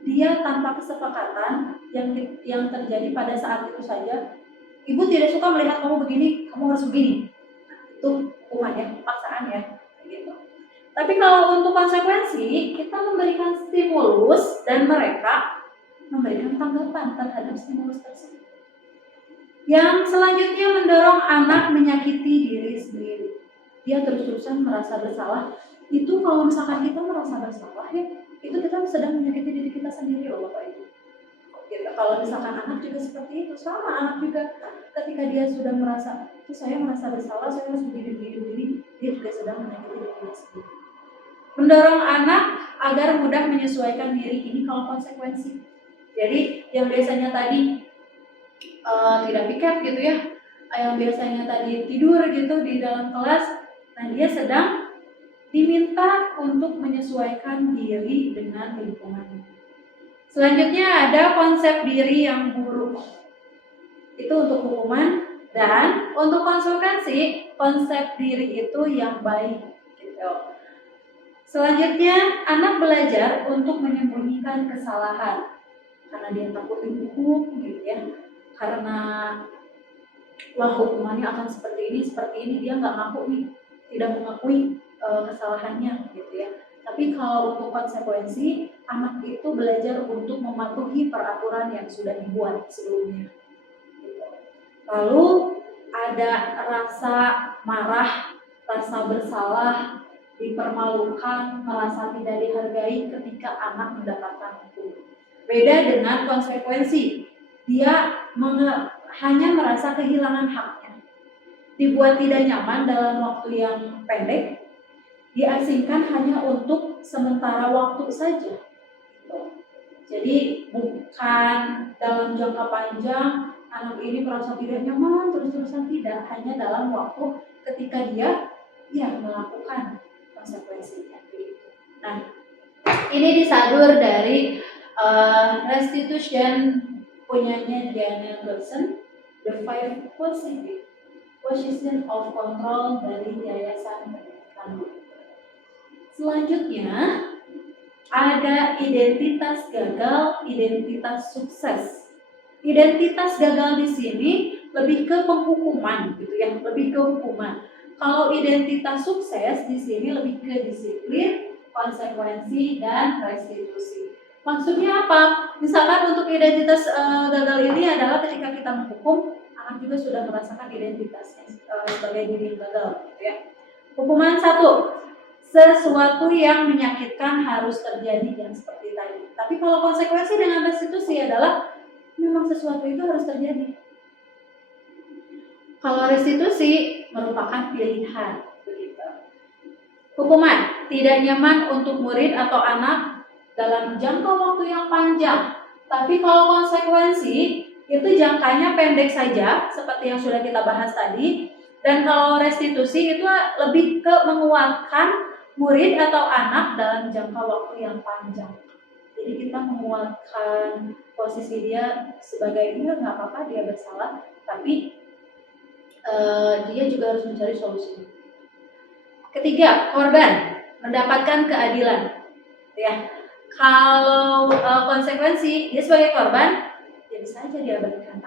dia tanpa kesepakatan yang terjadi pada saat itu saja. Ibu tidak suka melihat kamu begini, kamu harus begini. Nah, itu hukuman ya, paksaan ya, gitu. Tapi kalau untuk konsekuensi, kita memberikan stimulus dan mereka memberikan tanggapan terhadap stimulus tersebut. Yang selanjutnya mendorong anak menyakiti diri sendiri. Dia terus-terusan merasa bersalah. Itu kalau misalkan kita merasa bersalah ya, itu kita sedang menyakiti diri kita sendiri loh Bapak Ibu. Gitu. Kalau misalkan anak juga seperti itu, sama anak juga ketika dia sudah merasa, itu saya merasa bersalah, saya harus begini, dia juga sedang menyakiti dirinya sendiri. Mendorong anak agar mudah menyesuaikan diri, ini kalau konsekuensi. Jadi yang biasanya tadi tidak piket gitu ya, yang biasanya tadi tidur gitu di dalam kelas, nah dia sedang diminta untuk menyesuaikan diri dengan lingkungan. Selanjutnya ada konsep diri yang buruk, itu untuk hukuman, dan untuk konsekuensi konsep diri itu yang baik gitu. Selanjutnya anak belajar untuk menyembunyikan kesalahan karena dia takut dihukum gitu ya, karena wah hukumannya akan seperti ini, dia nggak ngaku nih, tidak mengakui kesalahannya gitu ya. Tapi kalau untuk konsekuensi, anak itu belajar untuk mematuhi peraturan yang sudah dibuat sebelumnya. Gitu. Lalu ada rasa marah, rasa bersalah, dipermalukan, merasa tidak dihargai ketika anak mendapatkan hukum. Beda dengan konsekuensi, dia hanya merasa kehilangan haknya, dibuat tidak nyaman dalam waktu yang pendek, diasingkan hanya untuk sementara waktu saja. Jadi bukan dalam jangka panjang anak ini merasa tidak nyaman terus-terusan, tidak, hanya dalam waktu ketika dia melakukan konsekuensinya. Nah, ini disadur dari restitution punyanya Diana Gerson, The Five Position of Control dari Yayasan Pendidikan. Selanjutnya ada identitas gagal, identitas sukses. Identitas gagal di sini lebih ke penghukuman gitu ya, lebih ke hukuman. Kalau identitas sukses di sini lebih ke disiplin, konsekuensi, dan restitusi. Maksudnya apa? Misalkan untuk identitas gagal ini adalah ketika kita menghukum, anak juga sudah merasakan identitasnya sebagai diri yang gagal gitu ya. Hukuman 1, sesuatu yang menyakitkan harus terjadi yang seperti tadi. Tapi kalau konsekuensi dengan restitusi adalah memang sesuatu itu harus terjadi. Kalau restitusi merupakan pilihan begitu. Hukuman tidak nyaman untuk murid atau anak dalam jangka waktu yang panjang. Tapi kalau konsekuensi itu jangkanya pendek saja seperti yang sudah kita bahas tadi. Dan kalau restitusi itu lebih ke menguatkan murid atau anak dalam jangka waktu yang panjang. Jadi kita menguatkan posisi dia sebagai dia nggak apa-apa, dia bersalah, tapi dia juga harus mencari solusi. Ketiga, korban mendapatkan keadilan. Ya, kalau konsekuensi dia sebagai korban, ya bisa aja diabaikan.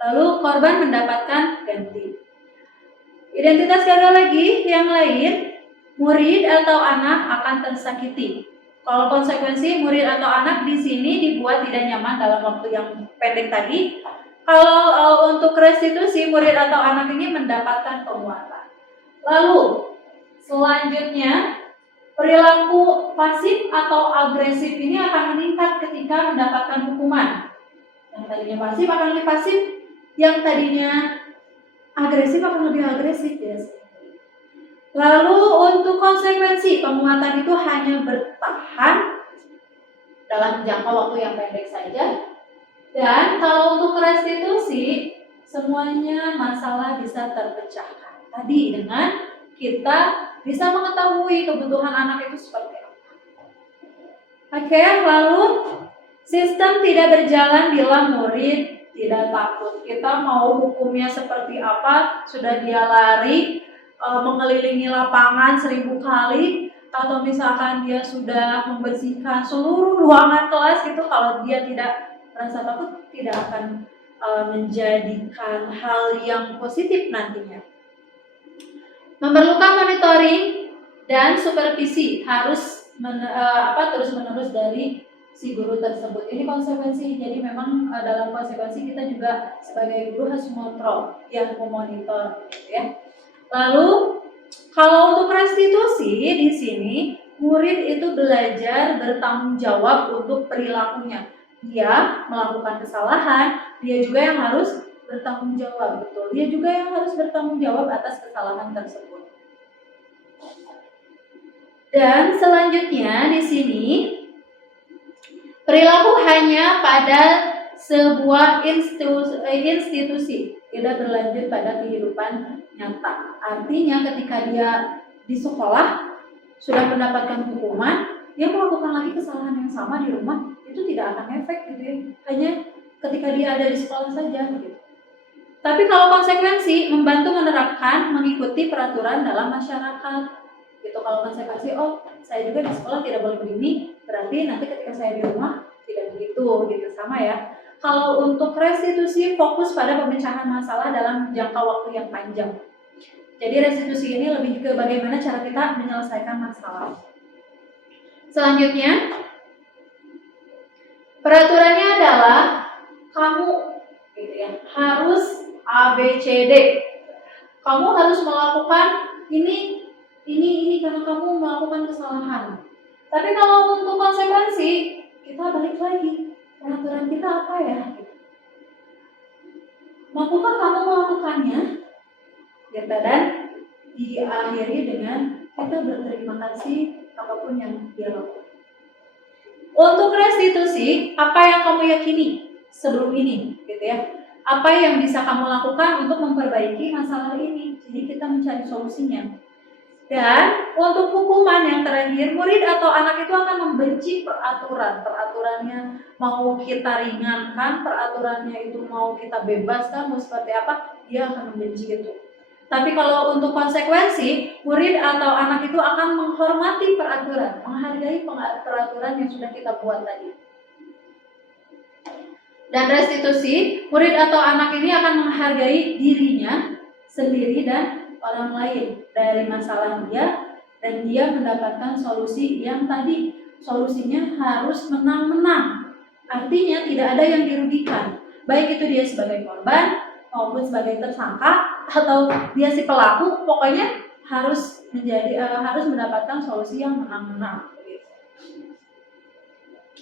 Lalu korban mendapatkan ganti. Identitas gagal lagi yang lain, murid atau anak akan tersakiti. Kalau konsekuensi murid atau anak di sini dibuat tidak nyaman dalam waktu yang pendek tadi. Kalau untuk restitusi, murid atau anak ini mendapatkan penguatan. Lalu selanjutnya, perilaku pasif atau agresif ini akan meningkat ketika mendapatkan hukuman. Yang tadinya pasif akan lebih pasif, yang tadinya agresif akan lebih agresif ya. Lalu untuk konsekuensi, penguatan itu hanya bertahan dalam jangka waktu yang pendek saja. Dan kalau untuk restitusi, semuanya masalah bisa terpecahkan. Tadi dengan kita bisa mengetahui kebutuhan anak itu seperti apa. Oke, lalu sistem tidak berjalan bila murid tidak takut. Kita mau hukumnya seperti apa, sudah dia lari mengelilingi lapangan 1000 kali, atau misalkan dia sudah membersihkan seluruh ruangan kelas itu, kalau dia tidak merasa takut, tidak akan menjadikan hal yang positif nantinya. Memerlukan monitoring dan supervisi, harus terus-menerus dari si guru tersebut. Ini konsekuensi. Jadi memang dalam konsekuensi kita juga sebagai guru harus mengontrol, yang memonitor, ya. Lalu kalau untuk restitusi di sini, murid itu belajar bertanggung jawab untuk perilakunya. Dia melakukan kesalahan, dia juga yang harus bertanggung jawab, betul. Dia juga yang harus bertanggung jawab atas kesalahan tersebut. Dan selanjutnya di sini, perilaku hanya pada sebuah institusi, tidak berlanjut pada kehidupan nyata. Artinya ketika dia di sekolah sudah mendapatkan hukuman, dia melakukan lagi kesalahan yang sama di rumah, itu tidak akan efek gitu ya. Hanya ketika dia ada di sekolah saja gitu. Tapi kalau konsekuensi, membantu menerapkan, mengikuti peraturan dalam masyarakat. Gitu. Kalau konsekuensi, oh saya juga di sekolah tidak boleh begini, berarti nanti ketika saya di rumah tidak begitu, gitu, sama ya. Kalau untuk restitusi, fokus pada pemecahan masalah dalam jangka waktu yang panjang. Jadi restitusi ini lebih ke bagaimana cara kita menyelesaikan masalah. Selanjutnya, peraturannya adalah kamu gitu ya, harus ABCD. Kamu harus melakukan ini karena kamu melakukan kesalahan. Tapi kalau untuk konsekuensi, kita balik lagi. Peraturan kita apa ya? Maukah kamu melakukannya? Gitu, dan diakhiri dengan kita berterima kasih apapun yang dia lakukan. Untuk restitusi, apa yang kamu yakini sebelum ini, gitu ya? Apa yang bisa kamu lakukan untuk memperbaiki masalah ini? Jadi kita mencari solusinya. Dan untuk hukuman yang terakhir, murid atau anak itu akan membenci peraturan. Peraturannya mau kita ringankan, peraturannya itu mau kita bebaskan, mau seperti apa, dia akan membenci itu. Tapi kalau untuk konsekuensi, murid atau anak itu akan menghormati peraturan, menghargai peraturan yang sudah kita buat tadi. Dan restitusi, murid atau anak ini akan menghargai dirinya sendiri dan orang lain dari masalah dia, dan dia mendapatkan solusi yang tadi solusinya harus menang-menang. Artinya tidak ada yang dirugikan, baik itu dia sebagai korban maupun sebagai tersangka atau dia si pelaku, pokoknya harus mendapatkan solusi yang menang-menang.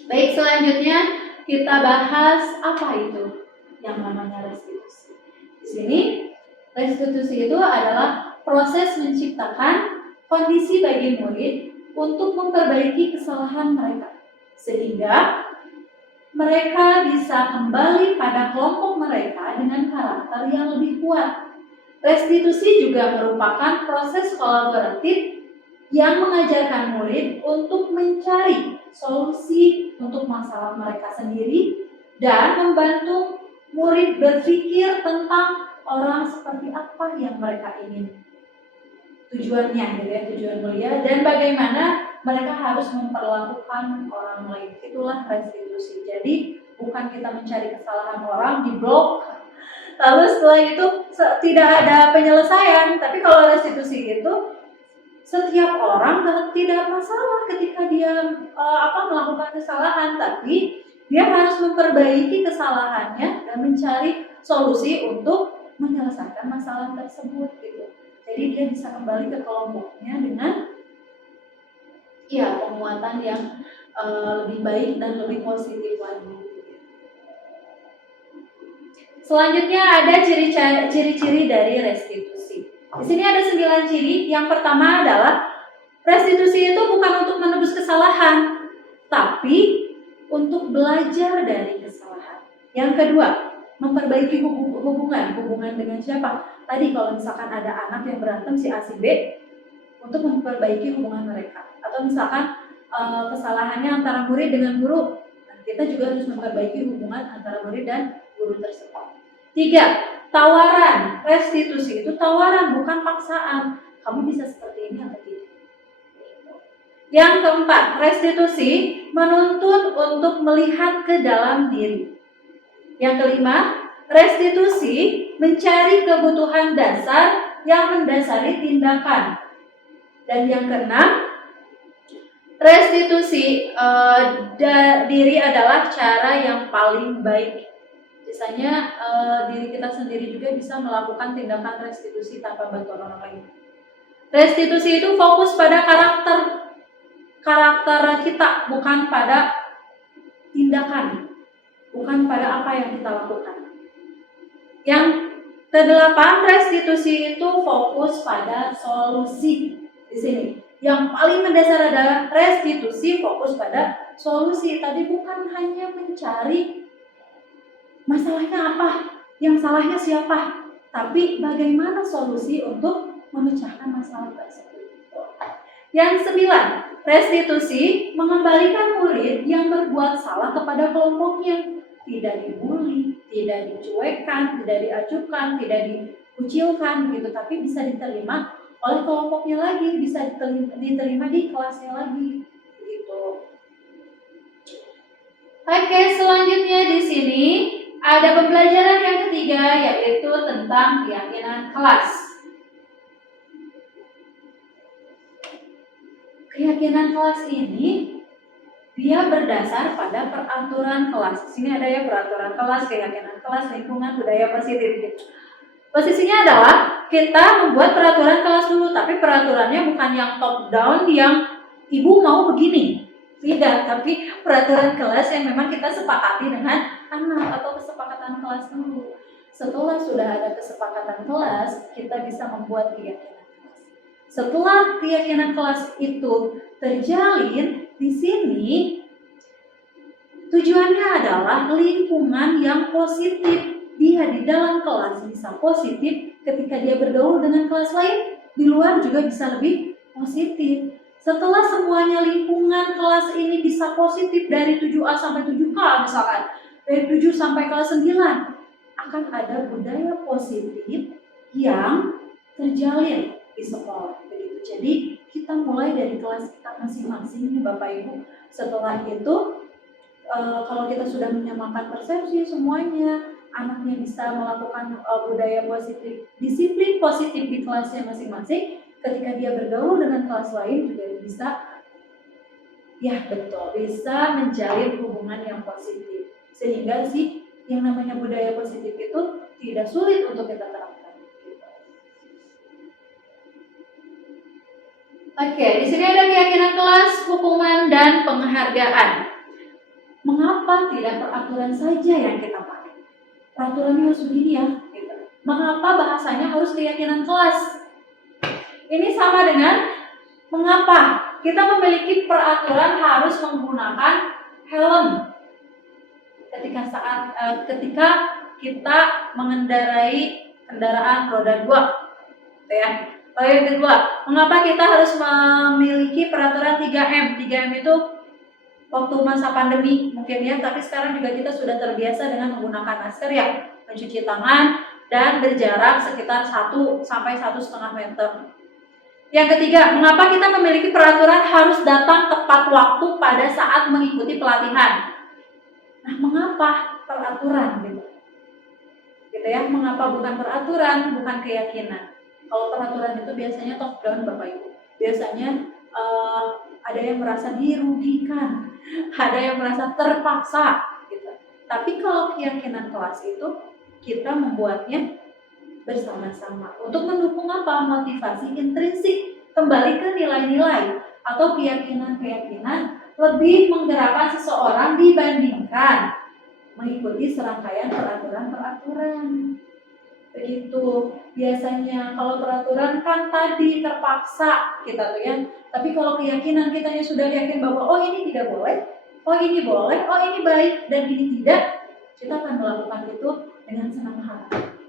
Baik, selanjutnya kita bahas apa itu yang namanya restitusi. Di sini restitusi itu adalah proses menciptakan kondisi bagi murid untuk memperbaiki kesalahan mereka, sehingga mereka bisa kembali pada kelompok mereka dengan karakter yang lebih kuat. Restitusi juga merupakan proses kolaboratif yang mengajarkan murid untuk mencari solusi untuk masalah mereka sendiri dan membantu murid berpikir tentang orang seperti apa yang mereka ingin. tujuannya gitu ya, tujuan mulia, dan bagaimana mereka harus memperlakukan orang lain. Itulah restitusi. Jadi bukan kita mencari kesalahan orang di blok, lalu setelah itu tidak ada penyelesaian. Tapi kalau restitusi itu setiap orang tidak masalah ketika dia melakukan kesalahan, tapi dia harus memperbaiki kesalahannya dan mencari solusi untuk menyelesaikan masalah tersebut gitu. Jadi dia bisa kembali ke kelompoknya dengan penguatan yang lebih baik dan lebih positif lagi. Selanjutnya ada ciri-ciri dari restitusi. Di sini ada 9 ciri. Yang pertama adalah restitusi itu bukan untuk menebus kesalahan, tapi untuk belajar dari kesalahan. Yang kedua, memperbaiki hubungan dengan siapa? Tadi kalau misalkan ada anak yang berantem si A si B, untuk memperbaiki hubungan mereka. Atau misalkan kesalahannya antara murid dengan guru, kita juga harus memperbaiki hubungan antara murid dan guru tersebut. 3, tawaran. Restitusi itu tawaran, bukan paksaan. Kamu bisa seperti ini atau tidak. Yang keempat, restitusi menuntut untuk melihat ke dalam diri. Yang kelima, restitusi mencari kebutuhan dasar yang mendasari tindakan. Dan yang keenam, restitusi diri adalah cara yang paling baik. Biasanya diri kita sendiri juga bisa melakukan tindakan restitusi tanpa bantuan orang lain. Restitusi itu fokus pada karakter kita, bukan pada tindakan, bukan pada apa yang kita lakukan. Yang kedelapan, restitusi itu fokus pada solusi. Di sini yang paling mendasar adalah restitusi fokus pada solusi. Tadi bukan hanya mencari masalahnya apa, yang salahnya siapa, tapi bagaimana solusi untuk memecahkan masalah tersebut. Yang 9, restitusi mengembalikan murid yang berbuat salah kepada kelompoknya. Tidak dibully, tidak dicuekkan, tidak diacuhkan, tidak dikucilkan gitu, tapi bisa diterima oleh kelompoknya lagi, bisa diterima di kelasnya lagi gitu. Oke, selanjutnya di sini ada pembelajaran yang ketiga, yaitu tentang keyakinan kelas. Keyakinan kelas ini dia berdasar pada peraturan kelas. Di sini ada ya peraturan kelas, keyakinan kelas, lingkungan, budaya positif gitu. Posisinya adalah kita membuat peraturan kelas dulu, tapi peraturannya bukan yang top down yang ibu mau begini. Tidak, tapi peraturan kelas yang memang kita sepakati dengan anak atau kesepakatan kelas dulu. Setelah sudah ada kesepakatan kelas, kita bisa membuat keyakinan kelas. Setelah keyakinan kelas itu terjalin, di sini tujuannya adalah lingkungan yang positif. Dia di dalam kelas bisa positif, ketika dia bergaul dengan kelas lain, di luar juga bisa lebih positif. Setelah semuanya lingkungan kelas ini bisa positif dari 7A sampai 7K misalkan, dari 7 sampai kelas 9, akan ada budaya positif yang terjalin di sekolah. Begitu. Jadi kita mulai dari kelas kita masing-masing nih Bapak Ibu. Setelah itu kalau kita sudah menyamakan persepsi semuanya, anaknya bisa melakukan budaya positif, disiplin positif di kelasnya masing-masing. Ketika dia bergaul dengan kelas lain juga bisa, bisa menjalin hubungan yang positif. Sehingga sih yang namanya budaya positif itu tidak sulit untuk kita terapkan. Oke, di sini ada keyakinan kelas, hukuman, dan penghargaan. Mengapa tidak peraturan saja yang kita pakai? Peraturannya harus begini ya. Gitu. Mengapa bahasanya harus keyakinan kelas? Ini sama dengan mengapa kita memiliki peraturan harus menggunakan helm ketika kita mengendarai kendaraan roda 2, ya. Lalu yang kedua, mengapa kita harus memiliki peraturan 3M? 3M itu waktu masa pandemi mungkin ya, tapi sekarang juga kita sudah terbiasa dengan menggunakan masker ya, mencuci tangan dan berjarak sekitar 1 sampai 1,5 meter. Yang ketiga, mengapa kita memiliki peraturan harus datang tepat waktu pada saat mengikuti pelatihan? Nah, mengapa peraturan gitu? Gitu ya, mengapa bukan peraturan, bukan keyakinan? Kalau peraturan itu biasanya top down Bapak Ibu. Biasanya ada yang merasa dirugikan, ada yang merasa terpaksa gitu. Tapi kalau keyakinan kelas itu kita membuatnya bersama-sama untuk mendukung apa? Motivasi intrinsik, kembali ke nilai-nilai atau keyakinan-keyakinan lebih menggerakkan seseorang dibandingkan mengikuti serangkaian peraturan-peraturan. Begitu. Biasanya kalau peraturan kan tadi terpaksa kita tuh ya. Tapi kalau keyakinan kitanya sudah yakin bahwa oh ini tidak boleh, oh ini boleh, oh ini baik dan ini tidak, kita akan melakukan itu dengan senang hati.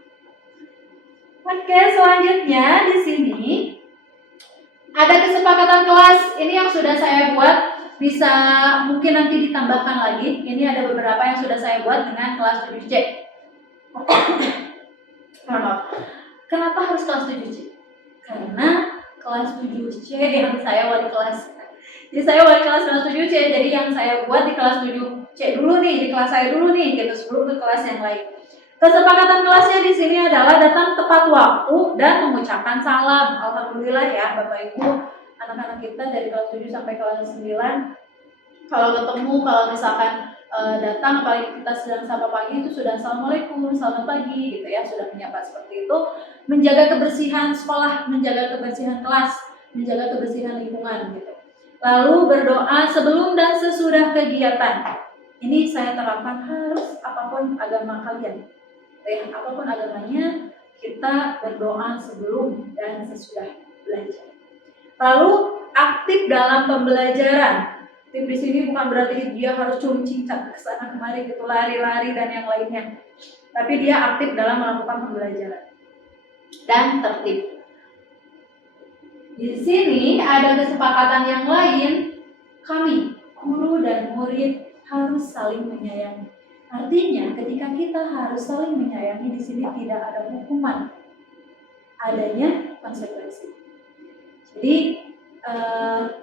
Oke, selanjutnya di sini ada kesepakatan kelas. Ini yang sudah saya buat, bisa mungkin nanti ditambahkan lagi. Ini ada beberapa yang sudah saya buat dengan kelas 7C. Kenapa harus kelas 7C? Karena kelas 7C yang saya wali kelas. Jadi saya wali kelas 7C, jadi yang saya buat di kelas 7C dulu nih, di kelas saya dulu nih, gitu sebelum ke kelas yang lain. Kesepakatan kelasnya di sini adalah datang tepat waktu dan mengucapkan salam. Alhamdulillah ya Bapak Ibu, anak-anak kita dari kelas 7 sampai kelas 9 kalau ketemu, kalau misalkan datang, apalagi kita sedang sapa pagi itu sudah assalamualaikum, selamat pagi gitu ya, sudah menyapa seperti itu, menjaga kebersihan sekolah, menjaga kebersihan kelas, menjaga kebersihan lingkungan gitu. Lalu berdoa sebelum dan sesudah kegiatan. Ini saya terapkan harus apapun agama kalian. Apapun agamanya, kita berdoa sebelum dan sesudah belajar. Lalu aktif dalam pembelajaran. Aktif di sini bukan berarti dia harus cincang ke sana kemari gitu, lari-lari dan yang lainnya. Tapi dia aktif dalam melakukan pembelajaran dan tertib. Di sini ada kesepakatan yang lain, kami guru dan murid harus saling menyayangi. Artinya ketika kita harus saling menyayangi, di sini tidak ada hukuman, adanya konsekuensi. Jadi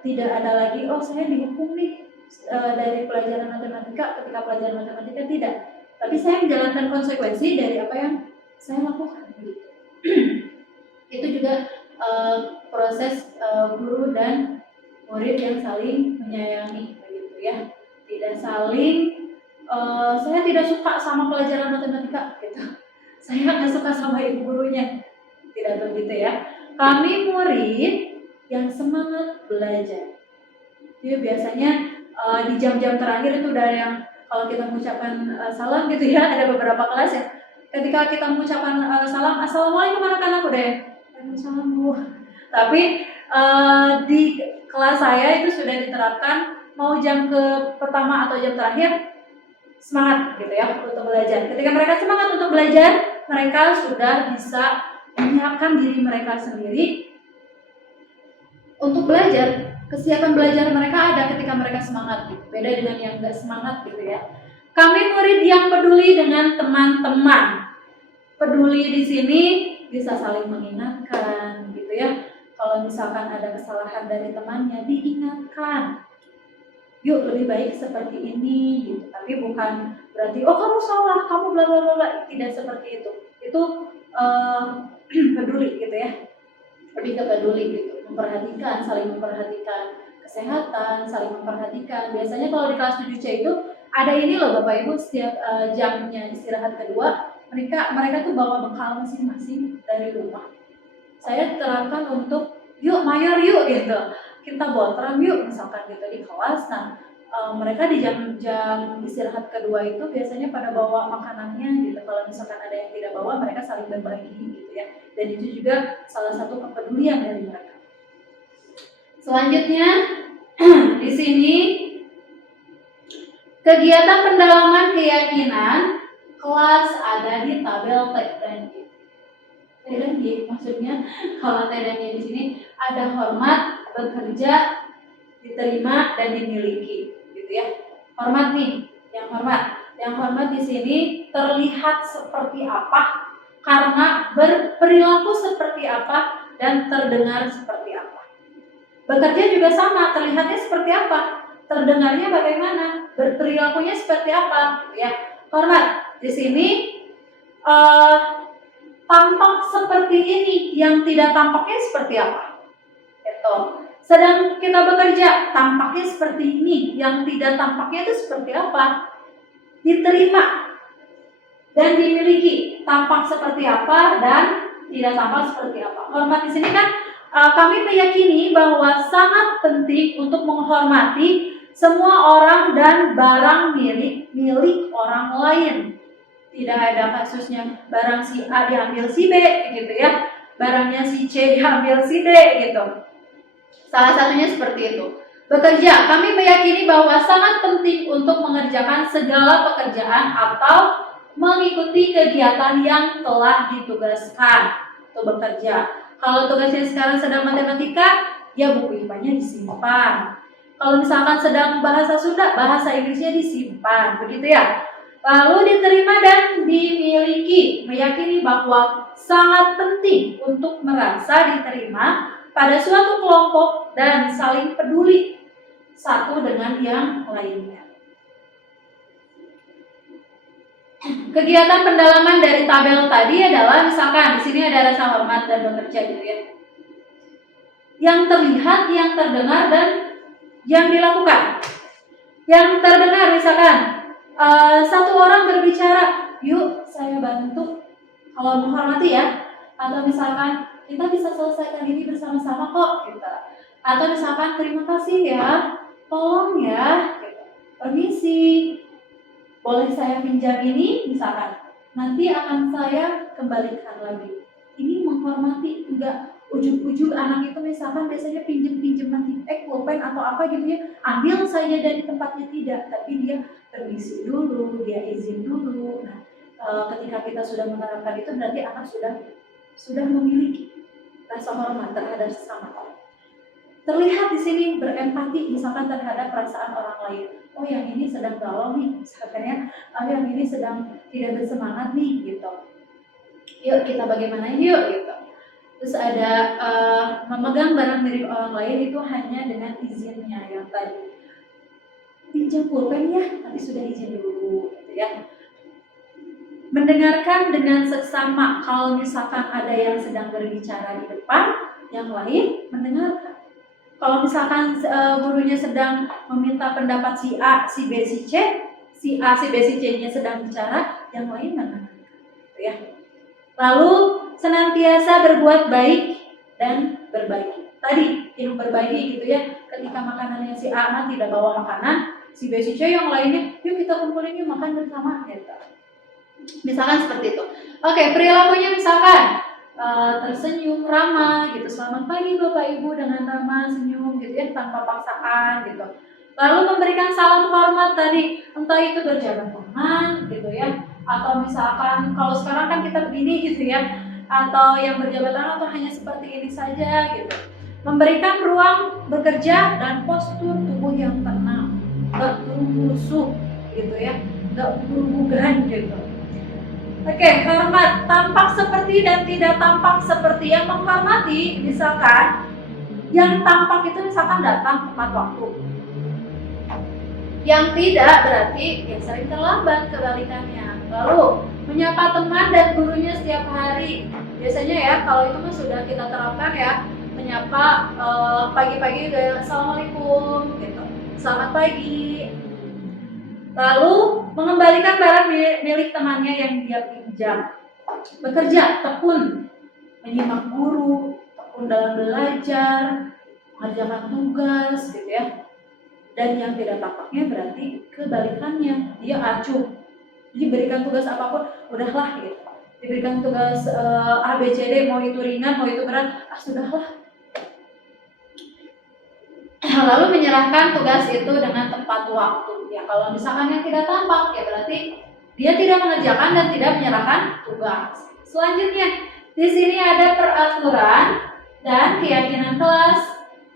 tidak ada lagi oh saya dihukum nih dari pelajaran matematika ketika pelajaran matematika, tidak. Tapi saya menjalankan konsekuensi dari apa yang saya lakukan. Itu juga proses guru dan murid yang saling menyayangi, begitu ya. Tidak saling saya tidak suka sama pelajaran matematika gitu. Saya nggak suka sama ibu gurunya. Tidak begitu ya. Kami murid yang semangat belajar. Jadi biasanya di jam-jam terakhir itu udah yang kalau kita mengucapkan salam gitu ya, ada beberapa kelas ya. Ketika kita mengucapkan salam, assalamualaikum anak-anak, udah ya, waalaikumsalam Bu. Tapi di kelas saya itu sudah diterapkan mau jam ke pertama atau jam terakhir semangat gitu ya untuk belajar. Ketika mereka semangat untuk belajar, mereka sudah bisa menyiapkan diri mereka sendiri untuk belajar. Kesiapan belajar mereka ada ketika mereka semangat gitu. Beda dengan yang nggak semangat gitu ya. Kami murid yang peduli dengan teman-teman. Peduli di sini bisa saling mengingatkan gitu ya. Kalau misalkan ada kesalahan dari temannya, diingatkan. Yuk lebih baik seperti ini gitu. Tapi bukan berarti oh kamu salah, kamu bla bla bla, tidak seperti itu. Itu peduli gitu ya. Lebih ke peduli gitu. Memperhatikan, saling memperhatikan kesehatan, saling memperhatikan. Biasanya kalau di kelas 7C itu ada ini loh Bapak Ibu, setiap jamnya istirahat kedua, mereka tuh bawa bekal masing-masing dari rumah. Saya terapkan untuk yuk mayor yuk gitu. Kita boteran yuk misalkan gitu di kelas. Nah, mereka di jam istirahat kedua itu biasanya pada bawa makanannya gitu. Kalau misalkan ada yang tidak bawa, mereka saling berbagi gitu ya. Dan itu juga salah satu kepedulian dari mereka. Selanjutnya di sini kegiatan pendalaman keyakinan kelas ada di tabel T dan Y. T dan Y maksudnya kalau T dan Y di sini ada hormat, bekerja, diterima dan dimiliki, gitu ya. Hormat nih, yang hormat di sini terlihat seperti apa karena berperilaku seperti apa dan terdengar seperti apa. Bekerja juga sama, terlihatnya seperti apa, terdengarnya bagaimana, berperilakunya seperti apa, gitu ya. Hormat. Di sini tampak seperti ini, yang tidak tampaknya seperti apa? Gitu. Sedang kita bekerja, tampaknya seperti ini, yang tidak tampaknya itu seperti apa? Diterima dan dimiliki, tampak seperti apa dan tidak tampak seperti apa. Hormat di sini kan kami meyakini bahwa sangat penting untuk menghormati semua orang dan barang milik orang lain. Tidak ada kasusnya barang si A diambil si B gitu ya, barangnya si C diambil si D gitu. Salah satunya seperti itu. Bekerja, kami meyakini bahwa sangat penting untuk mengerjakan segala pekerjaan atau mengikuti kegiatan yang telah ditugaskan untuk bekerja. Kalau tugasnya sekarang sedang matematika, ya buku IPA-nya disimpan. Kalau misalkan sedang bahasa Sunda, bahasa Inggrisnya disimpan, begitu ya. Lalu diterima dan dimiliki, meyakini bahwa sangat penting untuk merasa diterima pada suatu kelompok dan saling peduli satu dengan yang lainnya. Kegiatan pendalaman dari tabel tadi adalah misalkan di sini ada rasa hormat dan bekerja gitu ya. Yang terlihat, yang terdengar dan yang dilakukan. Yang terdengar misalkan satu orang berbicara, yuk saya bantu, kalau menghormati ya, atau misalkan kita bisa selesaikan ini bersama-sama kok gitu. Atau misalkan terima kasih ya, tolong ya, gitu. Permisi, boleh saya pinjam ini misalkan, nanti akan saya kembalikan lagi. Ini menghormati, enggak ujuk-ujuk anak itu misalkan biasanya pinjem-pinjeman pulpen atau apa gitu ya, ambil saja dari tempatnya, tidak, tapi dia permisi dulu, dia izin dulu. Nah, ketika kita sudah menerapkan itu berarti anak sudah memiliki rasa hormat terhadap sesama orang. Terlihat di sini berempati misalkan terhadap perasaan orang lain. Oh yang ini sedang galau nih, misalkan ya. Oh yang ini sedang tidak bersemangat nih, gitu. Yuk kita bagaimana yuk gitu. Terus ada memegang barang milik orang lain itu hanya dengan izinnya yang tadi. Pinjam pulpen ya, tapi sudah izin dulu, gitu ya. Mendengarkan dengan seksama, kalau misalkan ada yang sedang berbicara di depan, yang lain mendengarkan. Kalau misalkan gurunya sedang meminta pendapat si A, si B, si C, si A, si B, si C-nya sedang bicara, yang lain mendengarkan, gitu ya. Lalu senantiasa berbuat baik dan berbagi. Tadi yang berbagi gitu ya, ketika makanannya si A tidak bawa makanan, si B, si C yang lainnya, yuk kita kumpulin yuk makan bersama gitu. Misalkan seperti itu. Oke, perilakunya misalkan tersenyum, ramah gitu. Selamat pagi Bapak Ibu dengan ramah, senyum gitu ya, tanpa paksaan gitu. Lalu memberikan salam hormat tadi, entah itu berjabat tangan gitu ya, atau misalkan kalau sekarang kan kita begini gitu ya, atau yang berjabat tangan atau hanya seperti ini saja gitu. Memberikan ruang bekerja dan postur tubuh yang tenang, nggak musuh gitu ya, nggak bugan gitu. Oke, hormat, tampak seperti dan tidak tampak seperti. Yang menghormati, misalkan yang tampak itu misalkan datang tepat waktu. Yang tidak berarti yang sering terlambat, kebalikannya. Lalu menyapa teman dan gurunya setiap hari. Biasanya ya, kalau itu mah sudah kita terapkan ya, menyapa pagi-pagi udah assalamualaikum gitu. Selamat pagi. Lalu mengembalikan barang milik temannya yang dia pinjam. Bekerja, tekun, menyimak guru, tekun dalam belajar, mengerjakan tugas, gitu ya. Dan yang tidak tampaknya berarti kebalikannya, dia acuh. Diberikan tugas apapun, udahlah gitu. Diberikan tugas A, B, C, D, mau itu ringan, mau itu berat, sudahlah. Lalu menyerahkan tugas itu dengan tepat waktu. Ya kalau misalkan yang tidak tampak, ya berarti dia tidak mengerjakan dan tidak menyerahkan tugas. Selanjutnya, di sini ada peraturan dan keyakinan kelas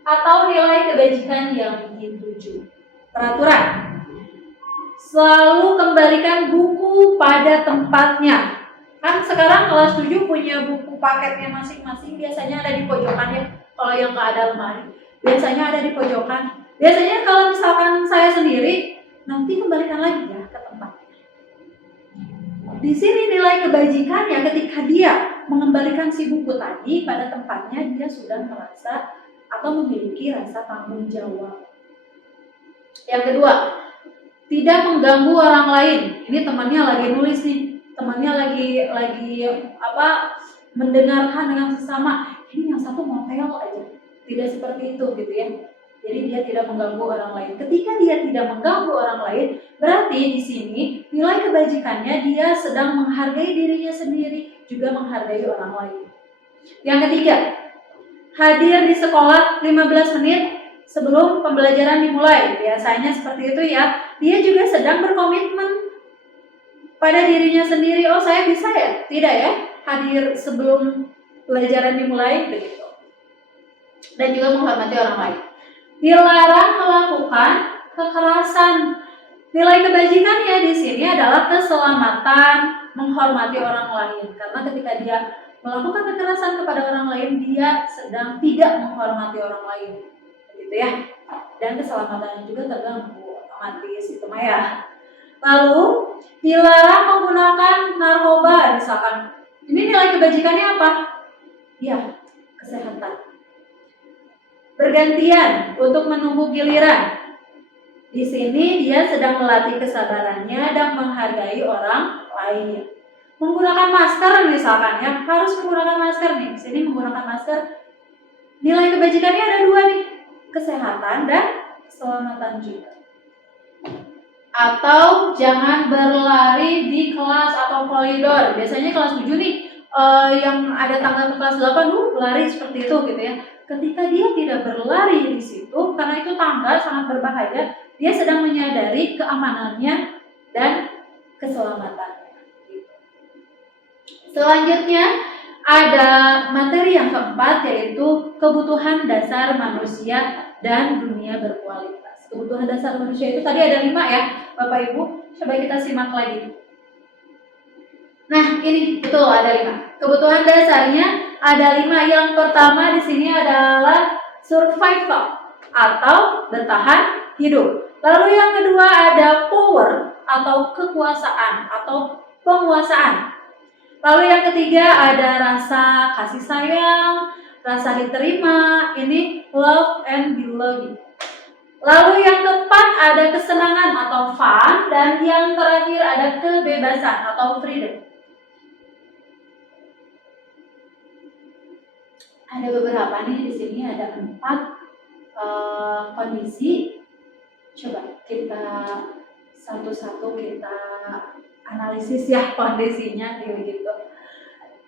atau nilai kebajikan yang dituju. Peraturan. Selalu kembalikan buku pada tempatnya. Kan sekarang kelas 7 punya buku paketnya masing-masing, biasanya ada di pojokannya kalau yang nggak ada lemari. biasanya ada di pojokan. Biasanya kalau misalkan saya sendiri, nanti kembalikan lagi ya ke tempat. Di sini nilai kebajikannya ketika dia mengembalikan si buku tadi pada tempatnya, dia sudah merasa atau memiliki rasa tanggung jawab. Yang kedua, tidak mengganggu orang lain. Ini temannya lagi nulis nih, temannya lagi mendengarkan dengan sesama. Ini yang satu motel aja. Tidak seperti itu gitu ya. Jadi dia tidak mengganggu orang lain. Ketika dia tidak mengganggu orang lain, berarti di sini nilai kebajikannya dia sedang menghargai dirinya sendiri, juga menghargai orang lain. Yang ketiga, hadir di sekolah 15 menit sebelum pembelajaran dimulai. Biasanya seperti itu ya. Dia juga sedang berkomitmen pada dirinya sendiri. Oh, saya bisa ya? Tidak ya? Hadir sebelum pelajaran dimulai begitu. Dan juga menghormati orang lain. Dilarang melakukan kekerasan. Nilai kebajikannya di sini adalah keselamatan, menghormati orang lain. Karena ketika dia melakukan kekerasan kepada orang lain, dia sedang tidak menghormati orang lain, begitu ya. Dan keselamatannya juga terganggu, otomatis itu mah ya. Lalu dilarang menggunakan narkoba, misalkan. Ini nilai kebajikannya apa? Ya, kesehatan. Bergantian untuk menunggu giliran. Di sini dia sedang melatih kesabarannya dan menghargai orang lain. Menggunakan masker misalkan ya, harus menggunakan masker nih. Di sini menggunakan masker. Nilai kebajikannya ada dua nih, kesehatan dan keselamatan juga. Atau jangan berlari di kelas atau koridor. Biasanya kelas 7 nih, yang ada tangga ke kelas 8 lari seperti itu gitu ya. Ketika dia tidak berlari di situ, karena itu tangga sangat berbahaya, dia sedang menyadari keamanannya dan keselamatannya. Selanjutnya ada materi yang keempat, yaitu kebutuhan dasar manusia dan dunia berkualitas. Kebutuhan dasar manusia itu tadi ada 5 ya, Bapak Ibu. Coba kita simak lagi. Nah, ini betul ada 5. Kebutuhan dasarnya ada 5. Yang pertama di sini adalah survival atau bertahan hidup. Lalu yang kedua ada power atau kekuasaan atau penguasaan. Lalu yang ketiga ada rasa kasih sayang, rasa diterima, ini love and belonging. Lalu yang keempat ada kesenangan atau fun, dan yang terakhir ada kebebasan atau freedom. Ada beberapa nih di sini, ada 4 kondisi. Coba kita satu-satu kita analisis ya kondisinya begitu.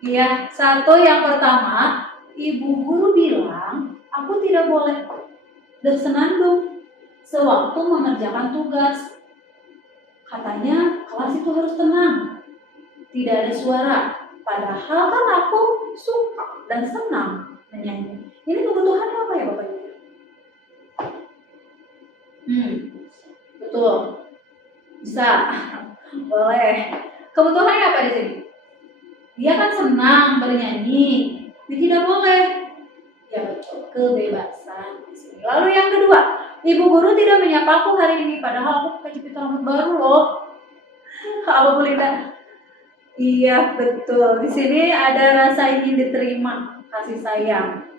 Iya, satu yang pertama, ibu guru bilang aku tidak boleh bersenandung sewaktu mengerjakan tugas. Katanya kelas itu harus tenang, tidak ada suara. Padahal kan aku suka dan senang menyanyi. Ini kebutuhannya apa ya Bapak Ibu? Betul. Bisa. Boleh. Kebutuhannya apa di sini? Dia kan senang bernyanyi. Dia tidak boleh. Ya betul, kebebasan di sini. Lalu yang kedua, ibu guru tidak menyapaku hari ini, padahal aku pakai jepit rambut baru loh. Apa boleh kan? Iya betul. Di sini ada rasa ingin diterima, kasih sayang.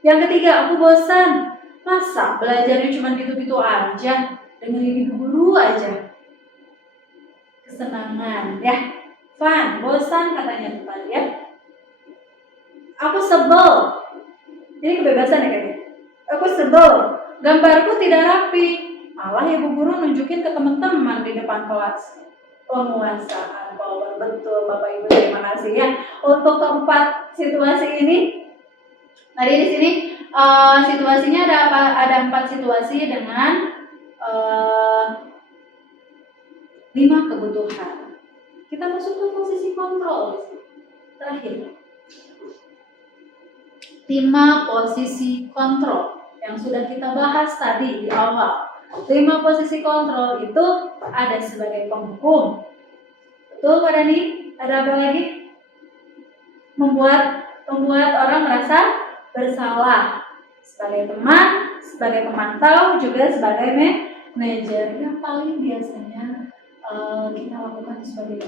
Yang ketiga, aku bosan. Masa belajarnya cuma gitu-gitu aja, dengerin ibu guru aja. Kesenangan, ya. Fun, bosan katanya teman ya. Aku sebel. Ini kebebasan ya kayaknya. Aku sebel. Gambarku tidak rapi. Malah ibu guru nunjukin ke teman-teman di depan kelas. Penguasaan power, betul Bapak Ibu, terima kasih ya. Untuk keempat situasi ini, tadi di sini situasinya ada apa? Ada 4 situasi dengan 5 kebutuhan. Kita masuk ke posisi kontrol di sini. Terakhir, 5 posisi kontrol yang sudah kita bahas tadi di awal. 5 posisi kontrol itu ada sebagai penghukum. Betul Pak Dani? Ada apa lagi? Membuat orang merasa bersalah. Sebagai teman, sebagai pemantau, juga sebagai manajer. Yang paling biasanya kita lakukan sebagai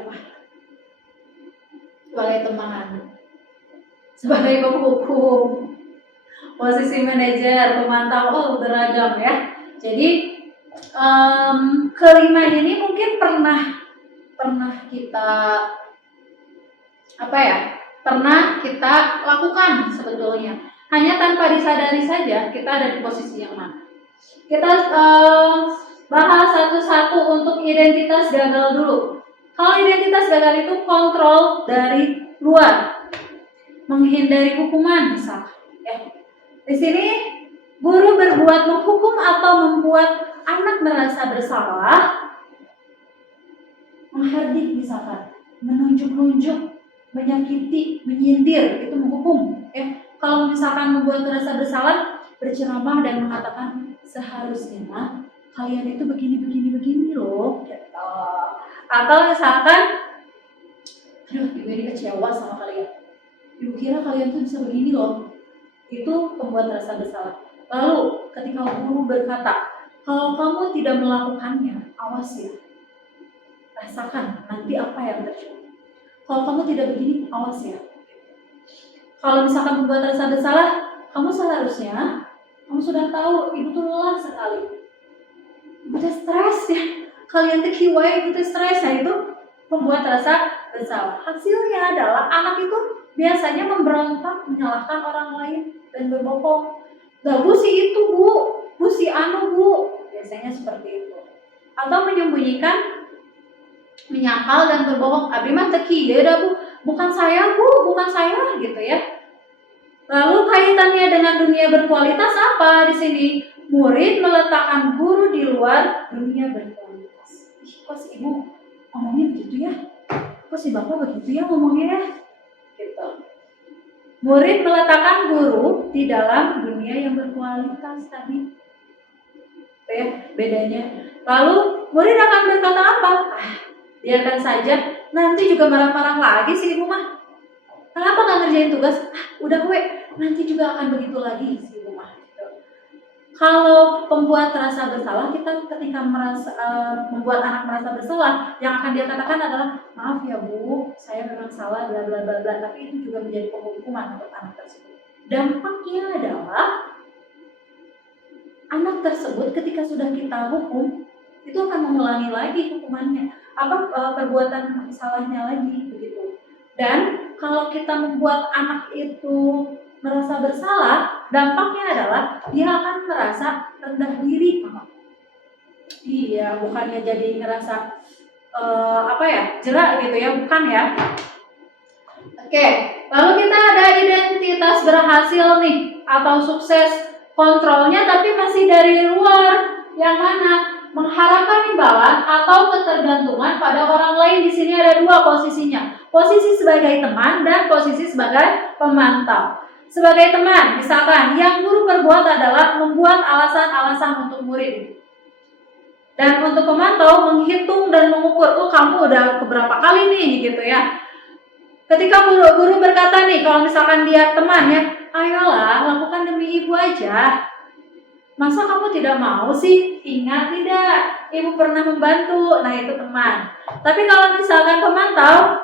apa? Sebagai teman, sebagai penghukum. Posisi manajer, pemantau, beragam ya. Jadi kelima ini mungkin pernah kita pernah kita lakukan sebetulnya. Hanya tanpa disadari saja kita ada di posisi yang mana. Kita bahas satu-satu untuk identitas gagal dulu. Kalau identitas gagal itu kontrol dari luar, menghindari hukuman misalnya. Ya. Di sini guru berbuat menghukum atau membuat anak merasa bersalah, menghardik misalkan, menunjuk-nunjuk, menyakiti, menyindir, itu menghukum. Kalau misalkan membuat merasa bersalah, berceramah dan mengatakan seharusnya kalian itu begini loh, gitu. Atau misalkan, aduh, ibu ini kecewa sama kalian. Ibu kira kalian tuh bisa begini loh. Itu pembuat rasa bersalah. Lalu ketika guru berkata, kalau kamu tidak melakukannya, awas ya. Rasakan nanti apa yang terjadi. Kalau kamu tidak begini, awas ya. Kalau misalkan membuat rasa bersalah, kamu seharusnya, kamu sudah tahu, ibu tuh lelah sekali. Ibu tuh stres ya. Kalian tuh kiwai, ibu tuh stres. Nah itu membuat rasa bersalah. Hasilnya adalah anak itu biasanya memberontak, menyalahkan orang lain, dan berbohong. Gak bu si itu bu si anu bu. Biasanya seperti itu. Atau menyembunyikan, menyangkal dan berbohong. Abi mah teki ya dah bu, bukan saya gitu ya. Lalu kaitannya dengan dunia berkualitas apa di sini? Murid meletakkan guru di luar dunia berkualitas. Kok si ibu ngomongnya begitu ya? Kok si bapak begitu ya ngomongnya ya? Gitu. Murid meletakkan guru di dalam dunia yang berkualitas tadi. Ya, bedanya. Lalu murid akan berkata apa? Biarkan saja, nanti juga marah-marah lagi si ibu mah. Kenapa nggak ngerjain tugas? Udah gue, nanti juga akan begitu lagi si ibu mah. Kalau pembuat rasa bersalah, kita ketika membuat anak merasa bersalah, yang akan dia katakan adalah, maaf ya bu, saya memang salah, bla bla bla bla. Tapi itu juga menjadi penghukuman untuk anak tersebut. Dampaknya adalah anak tersebut ketika sudah kita hukum, itu akan mengulangi lagi hukumannya, perbuatan salahnya lagi begitu. Dan kalau kita membuat anak itu merasa bersalah, dampaknya adalah dia akan merasa rendah diri. Iya, bukannya jadi ngerasa jerak gitu ya, bukan ya. Oke, lalu kita ada identitas berhasil nih atau sukses, kontrolnya tapi masih dari luar. Yang mana? Mengharapkan imbalan atau ketergantungan pada orang lain. Di sini ada dua posisinya. Posisi sebagai teman dan posisi sebagai pemantau. Sebagai teman, misalkan yang guru perbuat adalah membuat alasan-alasan untuk murid. Dan untuk pemantau menghitung dan mengukur, kamu udah keberapa kali nih gitu ya. Ketika guru berkata nih, kalau misalkan dia teman ya, ayolah lakukan demi ibu aja. Masa kamu tidak mau sih? Ingat tidak, ibu pernah membantu. Nah itu teman. Tapi kalau misalkan pemantau,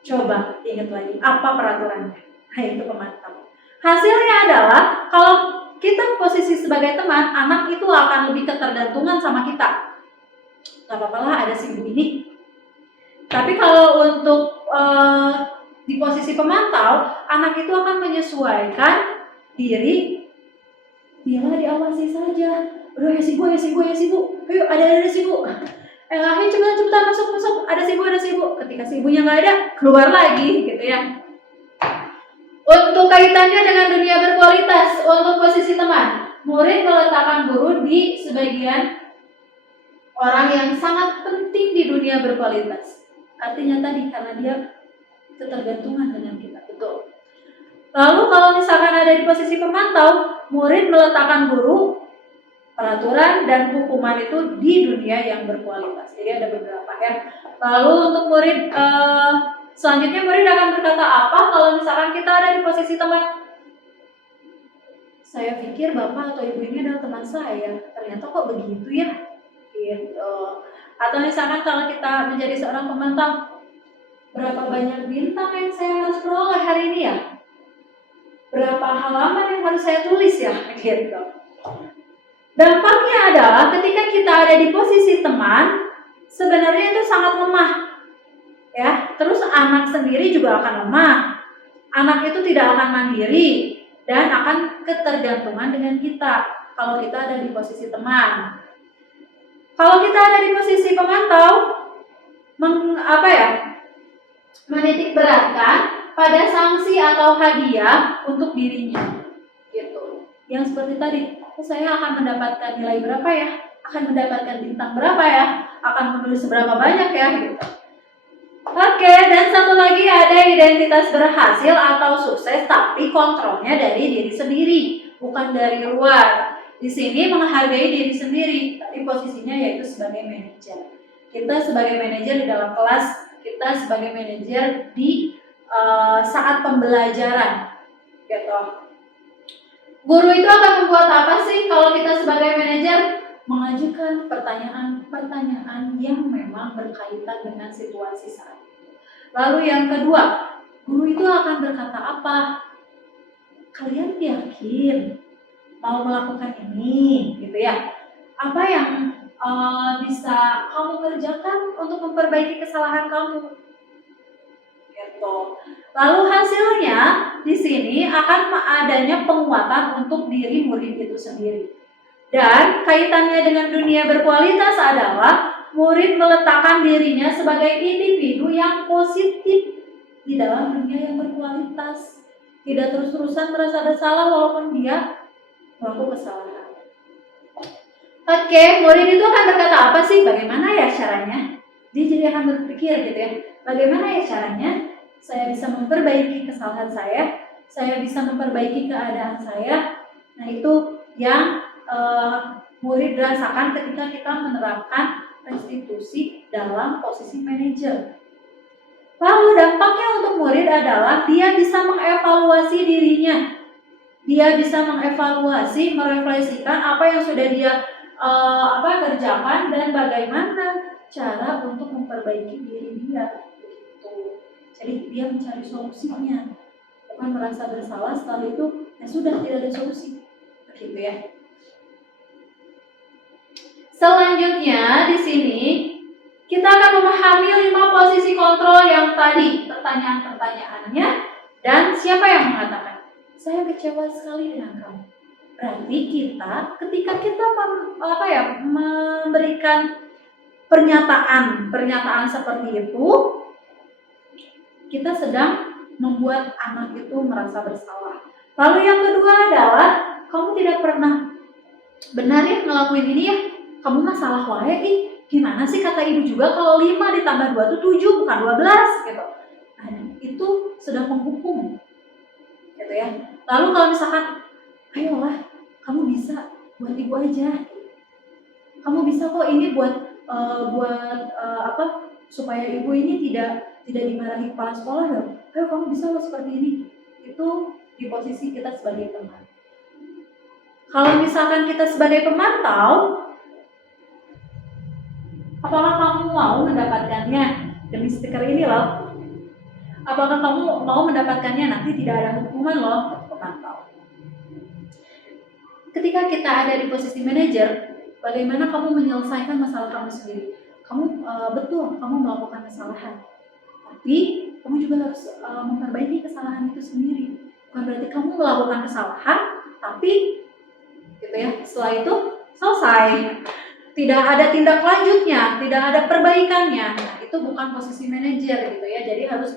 coba ingat lagi apa peraturannya. Nah itu pemantau. Hasilnya adalah kalau kita posisi sebagai teman, anak itu akan lebih ketergantungan sama kita. Gak apa-apa lah ada si ibu ini. Tapi kalau untuk di posisi pemantau, anak itu akan menyesuaikan diri. Dialah diawasi saja. Aduh ya si bu. Ayo ada si bu. Ayo cepetan masuk. Ada si bu. Ketika si ibunya nggak ada, keluar lagi gitu ya. Untuk kaitannya dengan dunia berkualitas, untuk posisi teman, murid meletakkan guru di sebagian orang yang sangat penting di dunia berkualitas. Artinya tadi karena dia ketergantungan dengan kita, betul. Lalu kalau misalkan ada di posisi pemantau, murid meletakkan guru, peraturan dan hukuman itu di dunia yang berkualitas. Jadi ada beberapa ya. Lalu untuk murid selanjutnya murid akan berkata apa kalau misalkan kita ada di posisi teman? Saya pikir bapak atau ibu ini adalah teman saya, ternyata kok begitu ya, gitu. Atau misalkan kalau kita menjadi seorang pemantau, berapa banyak bintang yang saya harus peroleh hari ini ya? Berapa halaman yang harus saya tulis ya? Gitu. Dampaknya adalah ketika kita ada di posisi teman, sebenarnya itu sangat lemah. Ya, terus anak sendiri juga akan lemah. Anak itu tidak akan mandiri dan akan ketergantungan dengan kita kalau kita ada di posisi teman. Kalau kita ada di posisi pemantau, menitik beratkan pada sanksi atau hadiah untuk dirinya, gitu. Yang seperti tadi, saya akan mendapatkan nilai berapa ya, akan mendapatkan bintang berapa ya, akan menulis seberapa banyak ya, gitu. Oke, dan satu lagi ada identitas berhasil atau sukses, tapi kontrolnya dari diri sendiri, bukan dari luar. Di sini menghargai diri sendiri, tapi posisinya yaitu sebagai manajer. Kita sebagai manajer di dalam kelas, kita sebagai manajer di saat pembelajaran, gitu. Guru itu akan membuat apa sih kalau kita sebagai manajer? Mengajukan pertanyaan-pertanyaan yang memang berkaitan dengan situasi saat itu. Lalu yang kedua, guru itu akan berkata apa? Kalian yakin mau melakukan ini, gitu ya? Apa yang bisa kamu kerjakan untuk memperbaiki kesalahan kamu? Gitu. Lalu hasilnya di sini akan adanya penguatan untuk diri murid itu sendiri. Dan kaitannya dengan dunia berkualitas adalah murid meletakkan dirinya sebagai individu yang positif di dalam dunia yang berkualitas. Tidak terus-terusan merasa bersalah walaupun dia melakukan kesalahan. Oke, murid itu akan berkata apa sih? Bagaimana ya caranya? Dia jadi akan berpikir gitu ya. Bagaimana ya caranya saya bisa memperbaiki kesalahan saya bisa memperbaiki keadaan saya. Nah, itu yang murid rasakan ketika kita menerapkan restitusi dalam posisi manajer. Lalu dampaknya untuk murid adalah dia bisa mengevaluasi dirinya. Dia bisa mengevaluasi, merefleksikan apa yang sudah dia kerjakan dan bagaimana cara untuk memperbaiki diri dia. Gitu. Jadi dia mencari solusinya, bukan merasa bersalah setelah itu ya sudah tidak ada solusi. Begitu ya. Selanjutnya di sini kita akan memahami 5 posisi kontrol yang tadi pertanyaan-pertanyaannya dan siapa yang mengatakan saya kecewa sekali dengan kamu. Berarti kita ketika kita memberikan pernyataan seperti itu, kita sedang membuat anak itu merasa bersalah. Lalu yang kedua adalah kamu tidak pernah benar ya ngelakuin ini ya. Kamu masalah wae gimana sih kata ibu juga kalau 5 ditambah 2 itu 7 bukan 12 gitu. Nah, itu sudah menghukum. Gitu ya. Lalu kalau misalkan ayolah kamu bisa buat ibu aja. Kamu bisa kok ini buat supaya ibu ini tidak dimarahi kepala sekolah dong. Ayo kamu bisa loh seperti ini. Itu di posisi kita sebagai teman. Kalau misalkan kita sebagai pemantau, apakah kamu mau mendapatkannya demi stiker ini loh? Apakah kamu mau mendapatkannya nanti tidak ada hukuman loh pemantau? Ketika kita ada di posisi manajer, bagaimana kamu menyelesaikan masalah kamu sendiri? Kamu betul, kamu melakukan kesalahan, tapi kamu juga harus memperbaiki kesalahan itu sendiri. Bukan berarti kamu melakukan kesalahan, tapi gitu ya, setelah itu selesai. Tidak ada tindak lanjutnya, tidak ada perbaikannya. Nah, itu bukan posisi manajer gitu ya. Jadi harus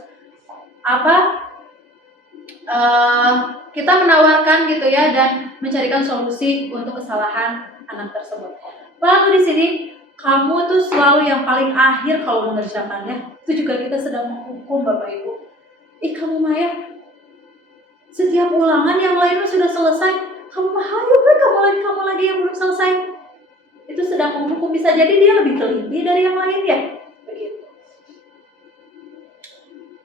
kita menawarkan gitu ya dan mencarikan solusi untuk kesalahan anak tersebut. Lalu di sini kamu tuh selalu yang paling akhir kalau mengerjakannya. Itu juga kita sedang menghukum Bapak Ibu. Kamu Maya, setiap ulangan yang lainnya sudah selesai, kamu kamu lagi yang belum selesai. Itu sedang menghukum, bisa jadi dia lebih teliti dari yang lain ya. Begitu.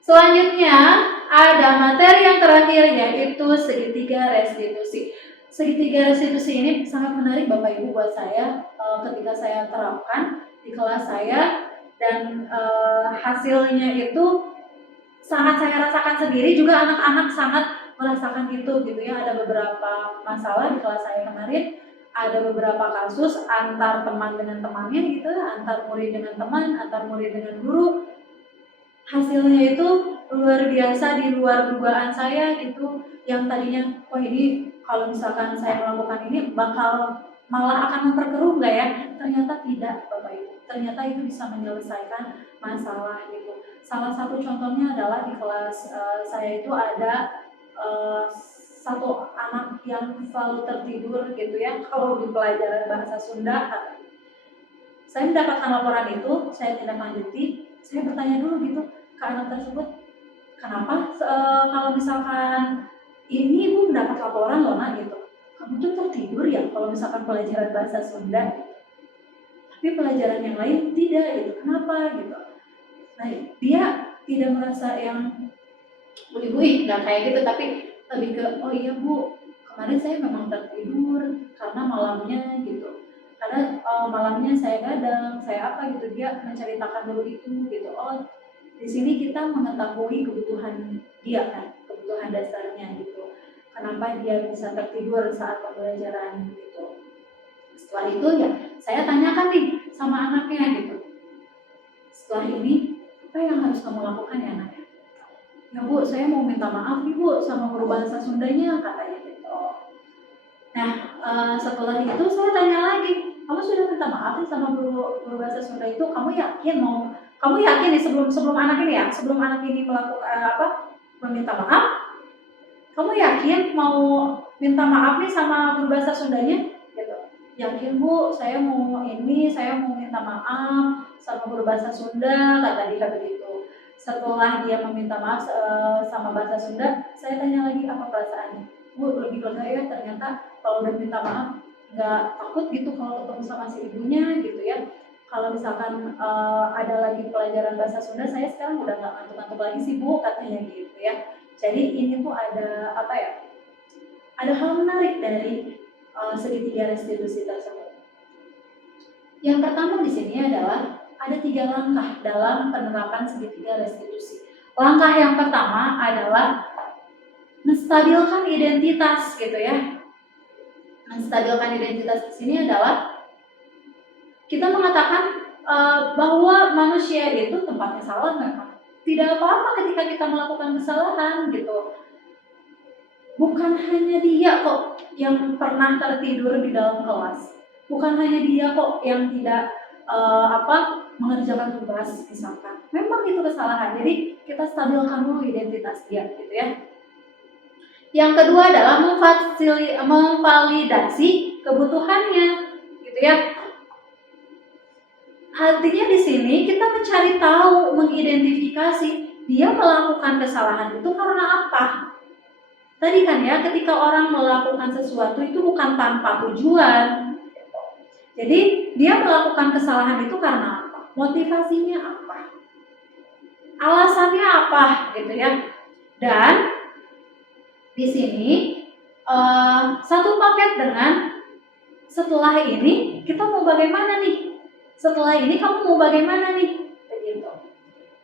Selanjutnya ada materi yang terakhir yaitu segitiga restitusi. segitiga restitusi ini sangat menarik Bapak Ibu buat saya ketika saya terapkan di kelas saya, dan hasilnya itu sangat saya rasakan sendiri, juga anak-anak sangat merasakan itu gitu ya. Ada beberapa masalah di kelas saya kemarin, ada beberapa kasus antar teman dengan temannya gitu, antar murid dengan teman, antar murid dengan guru. Hasilnya itu luar biasa, di luar dugaan saya gitu. Yang tadinya, oh ini kalau misalkan saya melakukan ini bakal malah akan memperkeruh nggak ya? Ternyata tidak Bapak Ibu. Ternyata itu bisa menyelesaikan masalah gitu. Salah satu contohnya adalah di kelas saya itu ada satu anak yang selalu tertidur gitu ya kalau di pelajaran bahasa Sunda. Saya mendapatkan laporan itu, saya tindak lanjuti, saya bertanya dulu gitu ke anak tersebut, kenapa kalau misalkan ini Ibu mendapat laporan loh nak gitu, kamu tuh tertidur ya kalau misalkan pelajaran bahasa Sunda, tapi pelajaran yang lain tidak gitu, kenapa gitu. Nah dia tidak merasa yang bui-bui, nggak kayak gitu, tapi lebih ke, oh iya Bu, kemarin saya memang tertidur karena malamnya gitu, karena malamnya saya gadang, saya apa gitu. Dia menceritakan dulu itu gitu. Oh, di sini kita mengetahui kebutuhan dia kan, kebutuhan dasarnya gitu. Kenapa dia bisa tertidur saat pembelajaran gitu. Setelah itu ya saya tanyakan nih sama anaknya gitu. Setelah ini apa yang harus kamu lakukan ya anaknya? Ya Bu, saya mau minta maaf nih Bu sama guru bahasa Sundanya, katanya gitu. Nah, setelah itu saya tanya lagi, kamu sudah minta maaf nih sama guru bahasa Sunda itu? Kamu yakin nih sebelum anak ini ya, sebelum anak ini melakukan meminta maaf, kamu yakin mau minta maaf nih sama guru bahasa Sundanya? Gitu. Yakin Bu, saya mau minta maaf sama guru bahasa Sunda, kata dia begitu. Setelah dia meminta maaf sama bahasa Sunda, saya tanya lagi apa perasaannya. Bu, lebih lega ya, ternyata kalau udah minta maaf nggak takut gitu kalau ketemu sama si ibunya gitu ya. Kalau misalkan ada lagi pelajaran bahasa Sunda, saya sekarang udah nggak ngantuk-ngantuk lagi sih Bu, katanya gitu ya. Jadi ini tuh ada apa ya? Ada hal menarik dari segitiga restitusi tersebut. Yang pertama di sini adalah ada 3 langkah dalam penerapan segitiga restitusi. Langkah yang pertama adalah menstabilkan identitas gitu ya. Menstabilkan identitas di sini adalah kita mengatakan bahwa manusia itu tempatnya salah memang. Tidak apa-apa ketika kita melakukan kesalahan gitu. Bukan hanya dia kok yang pernah tertidur di dalam kelas. Bukan hanya dia kok yang tidak mengerjakan tugas misalkan. Memang itu kesalahan. Jadi kita stabilkan dulu identitas dia gitu ya. Yang kedua adalah memvalidasi kebutuhannya gitu ya. Artinya di sini kita mencari tahu, mengidentifikasi dia melakukan kesalahan itu karena apa. Tadi kan ya, ketika orang melakukan sesuatu itu bukan tanpa tujuan. Jadi dia melakukan kesalahan itu karena apa? Motivasinya apa? Alasannya apa gitu ya. Dan di sini satu paket dengan setelah ini kita mau bagaimana nih? Setelah ini kamu mau bagaimana nih? Begitu.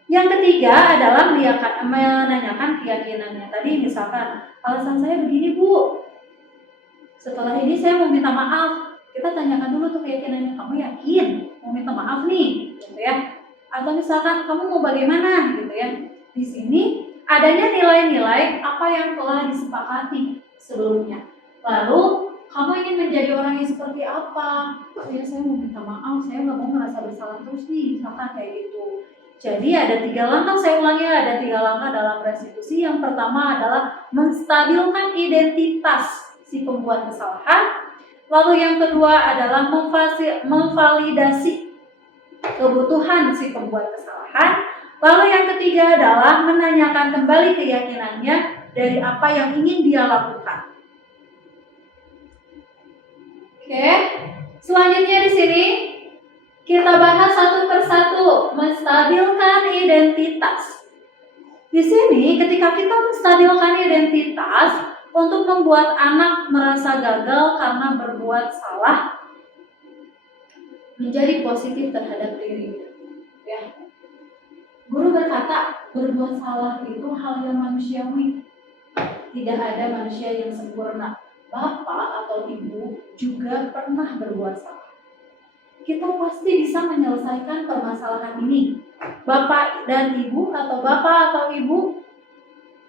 Yang ketiga adalah menanyakan keyakinannya. Tadi misalkan alasan saya begini Bu. Setelah ini saya mau minta maaf. Kita tanyakan dulu tuh keyakinannya, kamu yakin mau minta maaf nih, gitu ya? Atau misalkan kamu mau bagaimana, gitu ya? Di sini adanya nilai-nilai apa yang telah disepakati sebelumnya. Lalu kamu ingin menjadi orang yang seperti apa? Ya saya mau minta maaf, saya nggak mau merasa bersalah terus nih, misalkan kayak gitu. Jadi ada 3 langkah, saya ulangi, ada 3 langkah dalam restitusi. Yang pertama adalah menstabilkan identitas si pembuat kesalahan. Lalu yang kedua adalah memvalidasi kebutuhan si pembuat kesalahan. Lalu yang ketiga adalah menanyakan kembali keyakinannya dari apa yang ingin dia lakukan. Oke, selanjutnya di sini kita bahas satu persatu, menstabilkan identitas. Di sini ketika kita menstabilkan identitas, untuk membuat anak merasa gagal karena berbuat salah menjadi positif terhadap diri. Ya. Guru berkata, berbuat salah itu hal yang manusiawi. Tidak ada manusia yang sempurna. Bapak atau ibu juga pernah berbuat salah. Kita pasti bisa menyelesaikan permasalahan ini. Bapak dan ibu atau bapak atau ibu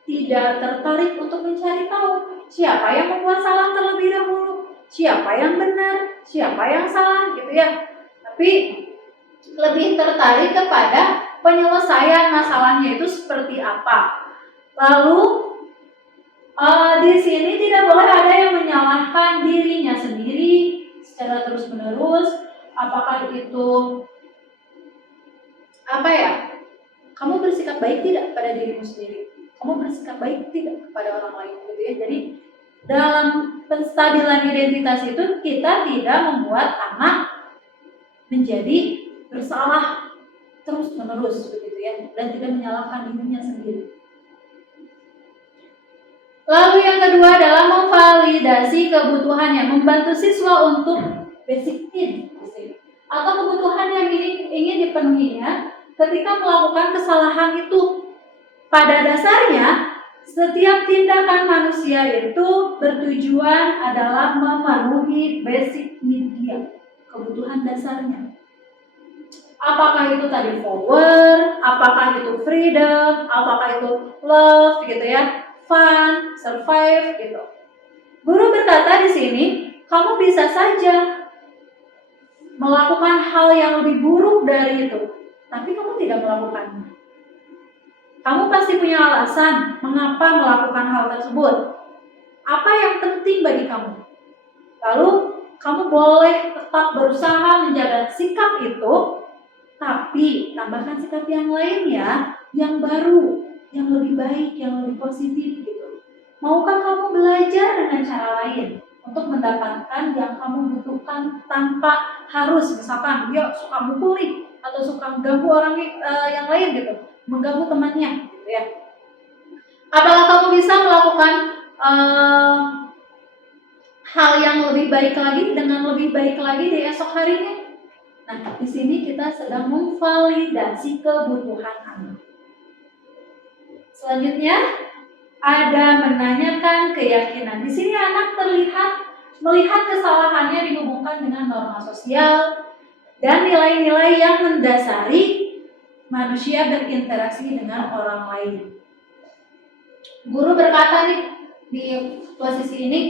tidak tertarik untuk mencari tahu siapa yang membuat salah terlebih dahulu, siapa yang benar, siapa yang salah gitu ya. Tapi lebih tertarik kepada penyelesaian masalahnya itu seperti apa. Lalu di sini tidak boleh ada yang menyalahkan dirinya sendiri secara terus-menerus. Apakah itu kamu bersikap baik tidak pada dirimu sendiri? Kamu bersikap baik tidak kepada orang lain gitu ya. Jadi dalam penstabilan identitas itu kita tidak membuat anak menjadi bersalah terus-menerus begitu ya, dan tidak menyalahkan dirinya sendiri. Lalu yang kedua adalah memvalidasi kebutuhannya, membantu siswa untuk basic need atau kebutuhan yang ingin dipenuhinya ketika melakukan kesalahan itu. Pada dasarnya, setiap tindakan manusia itu bertujuan adalah memenuhi basic need dia, kebutuhan dasarnya. Apakah itu tadi power, apakah itu freedom, apakah itu love gitu ya, fun, survive gitu. Guru berkata di sini, kamu bisa saja melakukan hal yang lebih buruk dari itu, tapi kamu tidak melakukannya. Kamu pasti punya alasan mengapa melakukan hal tersebut. Apa yang penting bagi kamu? Lalu kamu boleh tetap berusaha menjaga sikap itu, tapi tambahkan sikap yang lain ya, yang baru, yang lebih baik, yang lebih positif gitu. Maukah kamu belajar dengan cara lain untuk mendapatkan yang kamu butuhkan tanpa harus misalkan dia suka mukuli atau suka mengganggu orang yang lain gitu, mengganggu temannya gitu ya. Apakah kamu bisa melakukan hal yang lebih baik lagi dengan lebih baik lagi di esok harinya? Nah, di sini kita sedang memvalidasi kebutuhan anak. Selanjutnya ada menanyakan keyakinan. Di sini anak melihat kesalahannya dihubungkan dengan norma sosial dan nilai-nilai yang mendasari manusia berinteraksi dengan orang lain. Guru berkata nih di posisi ini,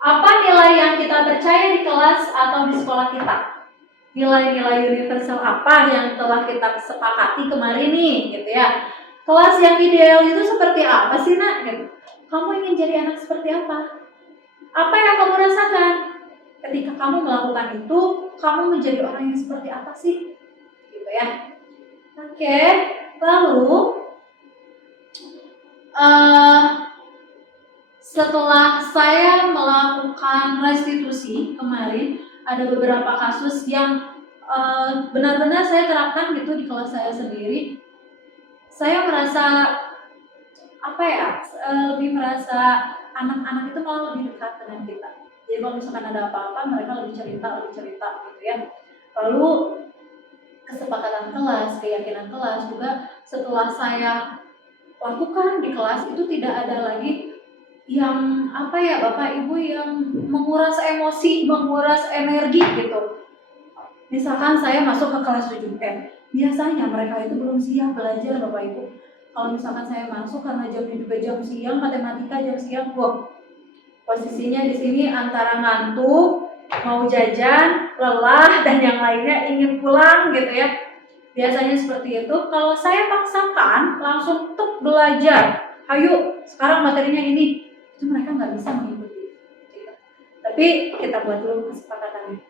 apa nilai yang kita percaya di kelas atau di sekolah kita? Nilai-nilai universal apa yang telah kita sepakati kemarin nih gitu ya. Kelas yang ideal itu seperti apa sih nak? Gitu. Kamu ingin jadi anak seperti apa? Apa yang kamu rasakan? Ketika kamu melakukan itu, kamu menjadi orang yang seperti apa sih? Gitu ya. Oke, lalu setelah saya melakukan restitusi kemarin, ada beberapa kasus yang benar-benar saya terapkan gitu di kelas saya sendiri. Saya merasa lebih merasa anak-anak itu malah lebih dekat dengan kita. Jadi kalau misalkan ada apa-apa, mereka lebih cerita gitu ya. Lalu kesepakatan kelas, keyakinan kelas juga setelah saya lakukan di kelas itu tidak ada lagi yang Bapak Ibu yang menguras emosi, menguras energi gitu. Misalkan saya masuk ke kelas 7M, biasanya mereka itu belum siap belajar Bapak Ibu. Kalau misalkan saya masuk karena jamnya juga jam siang, matematika jam siang, posisinya di sini antara ngantuk, mau jajan, lelah, dan yang lainnya ingin pulang gitu ya. Biasanya seperti itu. Kalau saya paksakan langsung tuh belajar, ayo sekarang materinya ini, itu mereka nggak bisa mengikuti. Gitu. Tapi kita buat dulu kesepakatannya.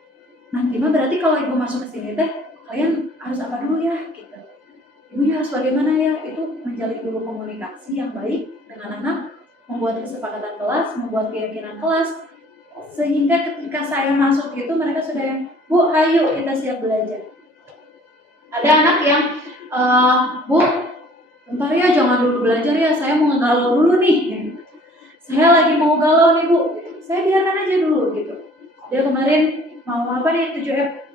Nanti mah berarti kalau ibu masuk ke sini teh, kalian harus apa dulu ya? Gitu. Ibunya harus bagaimana ya? Itu menjalin dulu komunikasi yang baik dengan anak, membuat kesepakatan kelas, membuat keyakinan kelas, sehingga ketika saya masuk itu mereka sudah, Bu, ayo kita siap belajar. Ada anak yang, Bu, bentar ya jangan dulu belajar ya, saya mau ngegalau dulu nih. saya lagi mau galau nih Bu, saya biarkan aja dulu gitu. Dia kemarin mau apa nih 7F,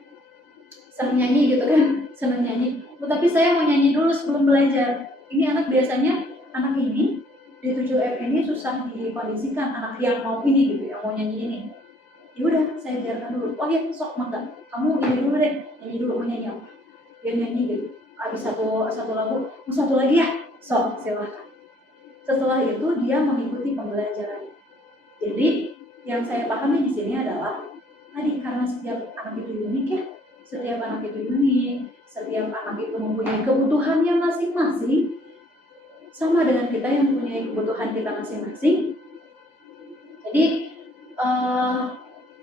seneng nyanyi gitu kan, seneng nyanyi. Tapi saya mau nyanyi dulu sebelum belajar. Ini anak biasanya, anak ini di 7F ini susah dikondisikan, anak yang mau ini gitu, yang mau nyanyi ini. Ya udah, saya biarkan dulu. Oh ya, sok mangga, kamu ini dulu deh, nyanyi dulu, mau nyanyi apa? Dia nyanyi gitu. Habis satu lagu, mau satu lagi ya? Sok, silahkan. Setelah itu dia mengikuti pembelajaran. Jadi yang saya pahami di sini adalah tadi karena setiap anak itu unik ya, setiap anak itu unik, setiap anak itu mempunyai kebutuhannya masing-masing, sama dengan kita yang mempunyai kebutuhan kita masing-masing. Jadi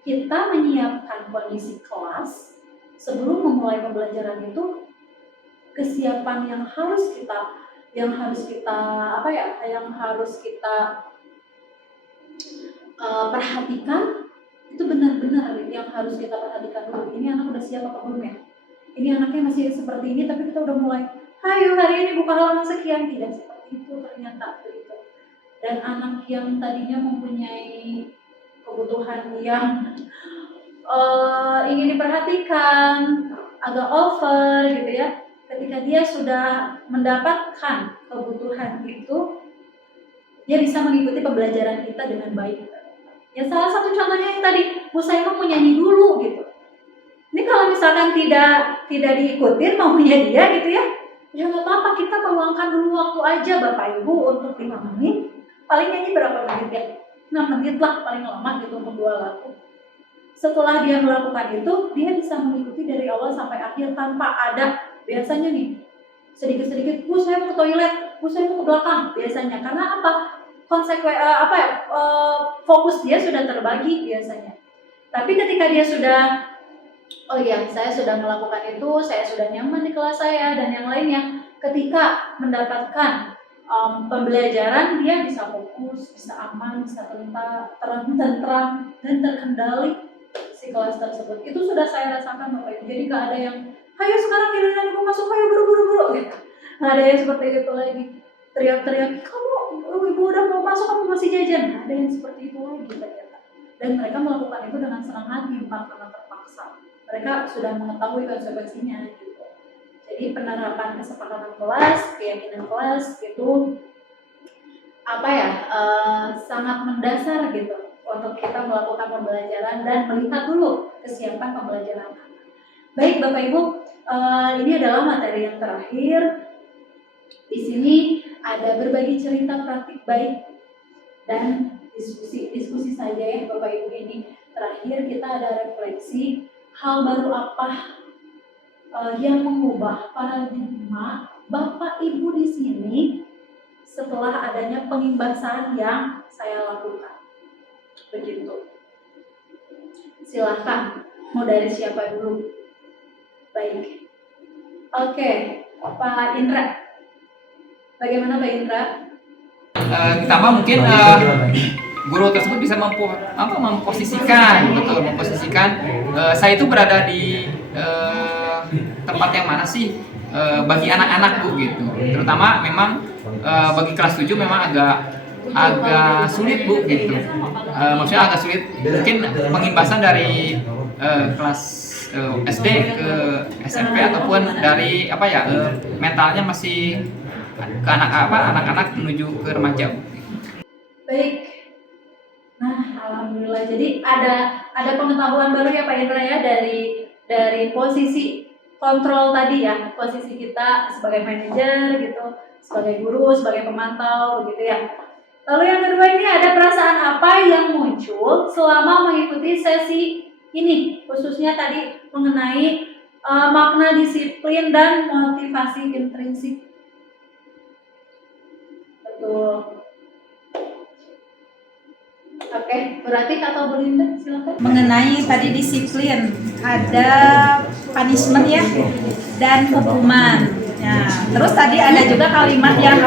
kita menyiapkan kondisi kelas sebelum memulai pembelajaran itu, kesiapan yang harus kita perhatikan itu benar-benar yang harus kita perhatikan dulu. Ini anak udah siap apa belum ya? Ini anaknya masih seperti ini tapi kita udah mulai, ayo hari ini buka halaman sekian, tidak seperti itu ternyata begitu. Dan anak yang tadinya mempunyai kebutuhan yang ingin diperhatikan, agak over gitu ya, ketika dia sudah mendapatkan kebutuhan itu, dia bisa mengikuti pembelajaran kita dengan baik. Ya salah satu contohnya yang tadi, Bu saya mau nyanyi dulu gitu. Ini kalau misalkan tidak diikutin maunya dia gitu ya, ya nggak apa-apa, kita meluangkan dulu waktu aja Bapak Ibu untuk 5 menit. Paling nyanyi berapa menit ya? 6 menit lah paling lama gitu untuk 2 lagu. Setelah dia melakukan itu, dia bisa mengikuti dari awal sampai akhir tanpa ada, biasanya nih sedikit-sedikit, Bu saya mau ke toilet, Bu saya mau ke belakang, biasanya. Karena apa? Fokus dia sudah terbagi biasanya. Tapi ketika dia sudah, oh iya saya sudah melakukan itu, saya sudah nyaman di kelas saya dan yang lainnya, ketika mendapatkan pembelajaran dia bisa fokus, bisa aman, bisa tentram dan terkendali si kelas tersebut. Itu sudah saya rasakan Bapak Ibu. Jadi nggak ada yang, ayo sekarang giliran ibu masuk, ayo buru-buru gitu. Nggak ada yang seperti itu lagi. Teriak-teriak, kamu ibu udah mau masuk, kamu masih jajan. Nggak ada yang seperti itu lagi ternyata. Dan mereka melakukan itu dengan senang hati, bukan karena terpaksa. Mereka sudah mengetahui konsekuensinya gitu. Jadi penerapan kesepakatan kelas, keyakinan kelas itu sangat mendasar gitu untuk kita melakukan pembelajaran dan melihat dulu kesiapan pembelajaran. Baik Bapak Ibu, ini adalah materi yang terakhir. Di sini ada berbagi cerita praktik baik dan diskusi saja ya Bapak Ibu. Ini terakhir kita ada refleksi hal baru apa yang mengubah paradigma Bapak Ibu di sini setelah adanya pengimbasan yang saya lakukan. Begitu. Silahkan, mau dari siapa dulu? Baik. Oke, Pak Indra. Bagaimana Pak Indra? Pertama mungkin guru tersebut bisa memposisikan, saya itu berada di tempat yang mana sih bagi anak-anak Bu gitu. Terutama memang bagi kelas 7 memang agak sulit Bu gitu. Maksudnya agak sulit, mungkin pengimbasan dari kelas SD ke SMP ataupun dari mentalnya masih ke anak-anak menuju ke remaja. Baik. Nah, alhamdulillah. Jadi ada pengetahuan baru ya Pak Indra ya dari posisi kontrol tadi ya, posisi kita sebagai manajer gitu, sebagai guru, sebagai pemantau begitu ya. Lalu yang kedua, ini ada perasaan apa yang muncul selama mengikuti sesi ini, khususnya tadi mengenai makna disiplin dan motivasi intrinsik. Betul. Oke, berarti Kak Belinda silakan. Mengenai tadi disiplin, ada punishment ya dan hukuman. Ya, terus tadi ada juga kalimat yang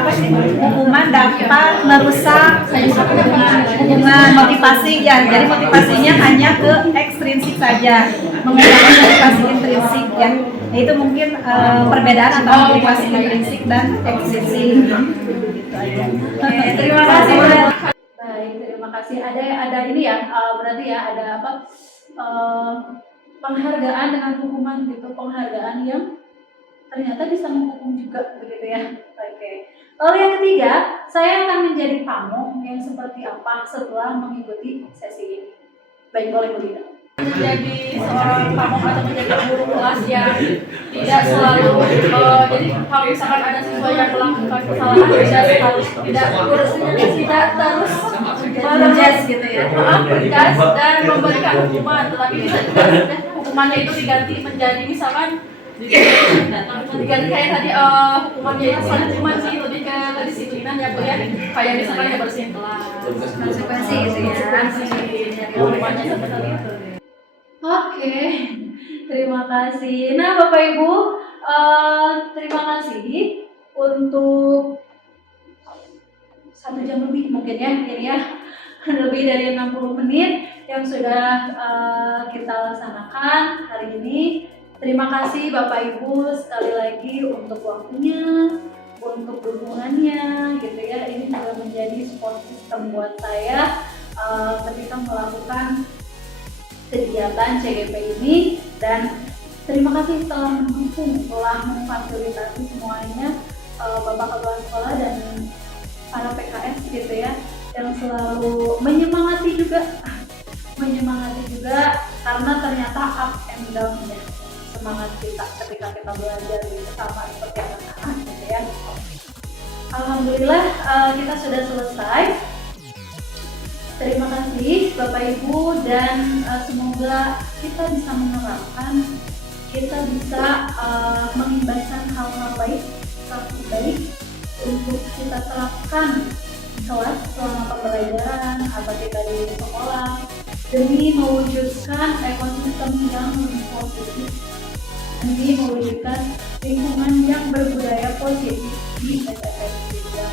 hukuman dapat merusak hubungan motivasi ya. Jadi motivasinya hanya ke ekstrinsik saja, mengenai motivasi intrinsik ya. Itu mungkin perbedaan antara motivasi intrinsik dan ekstrinsik. Gitu aja. Oke, terima kasih. Baik, kasih. Ada ini ya, berarti ya ada apa? Penghargaan dengan hukuman gitu, penghargaan yang ternyata bisa menghukum juga begitu ya. Oke. Lalu yang ketiga, saya akan menjadi pamong yang seperti apa setelah mengikuti sesi ini. Baik, boleh Bu Lina. Menjadi seorang pamong atau menjadi guru kelas yang tidak selalu jadi kalau misalkan ada siswa yang melakukan kesalahan tidak terus Menjas gitu ya. tegas dan memberikan hukuman, tetapi bisa juga hukumannya itu diganti menjadi misalkan diganti kayak tadi hukumannya itu bukan hukuman sih, lebih ke kedisiplinan ya Bu ya, kayak misalkan ya bersihin kelas, Konsekuensi gitu ya. hukumannya seperti itu. Oke, terima kasih. Nah, Bapak Ibu, terima kasih untuk 1 jam lebih mungkin ya, ini ya, lebih dari 60 menit yang sudah kita laksanakan hari ini. Terima kasih Bapak Ibu sekali lagi untuk waktunya, untuk dukungannya, gitu ya. Ini juga menjadi support system buat saya ketika melakukan kegiatan CGP ini, dan terima kasih telah mendukung, telah memfasilitasi semuanya Bapak Kepala Sekolah dan para PKS gitu ya, yang selalu menyemangati juga karena ternyata up and down ya semangat kita ketika kita belajar gitu, sama seperti anak-anak gitu ya. Alhamdulillah kita sudah selesai. Terima kasih Bapak Ibu, dan semoga kita bisa menerapkan, kita bisa mengimbaskan hal-hal baik untuk kita terapkan di kelas selama pembelajaran atau kita di sekolah, demi mewujudkan ekosistem yang lebih positif, demi mewujudkan lingkungan yang berbudaya positif di SMK juga.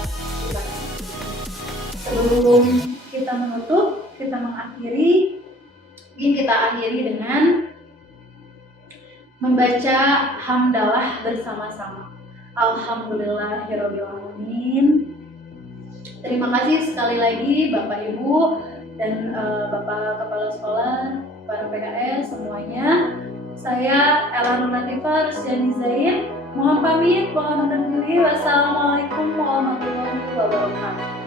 Sebelum kita menutup, kita mengakhiri, ingin kita akhiri dengan membaca hamdalah bersama-sama. Alhamdulillahirrabbilalamin. Terima kasih sekali lagi Bapak Ibu dan Bapak Kepala Sekolah, para PKS semuanya. Saya Ella Nur Latifah Rusdiani Zain, mohon pamit, mohon undur diri. Wassalamualaikum warahmatullahi wabarakatuh.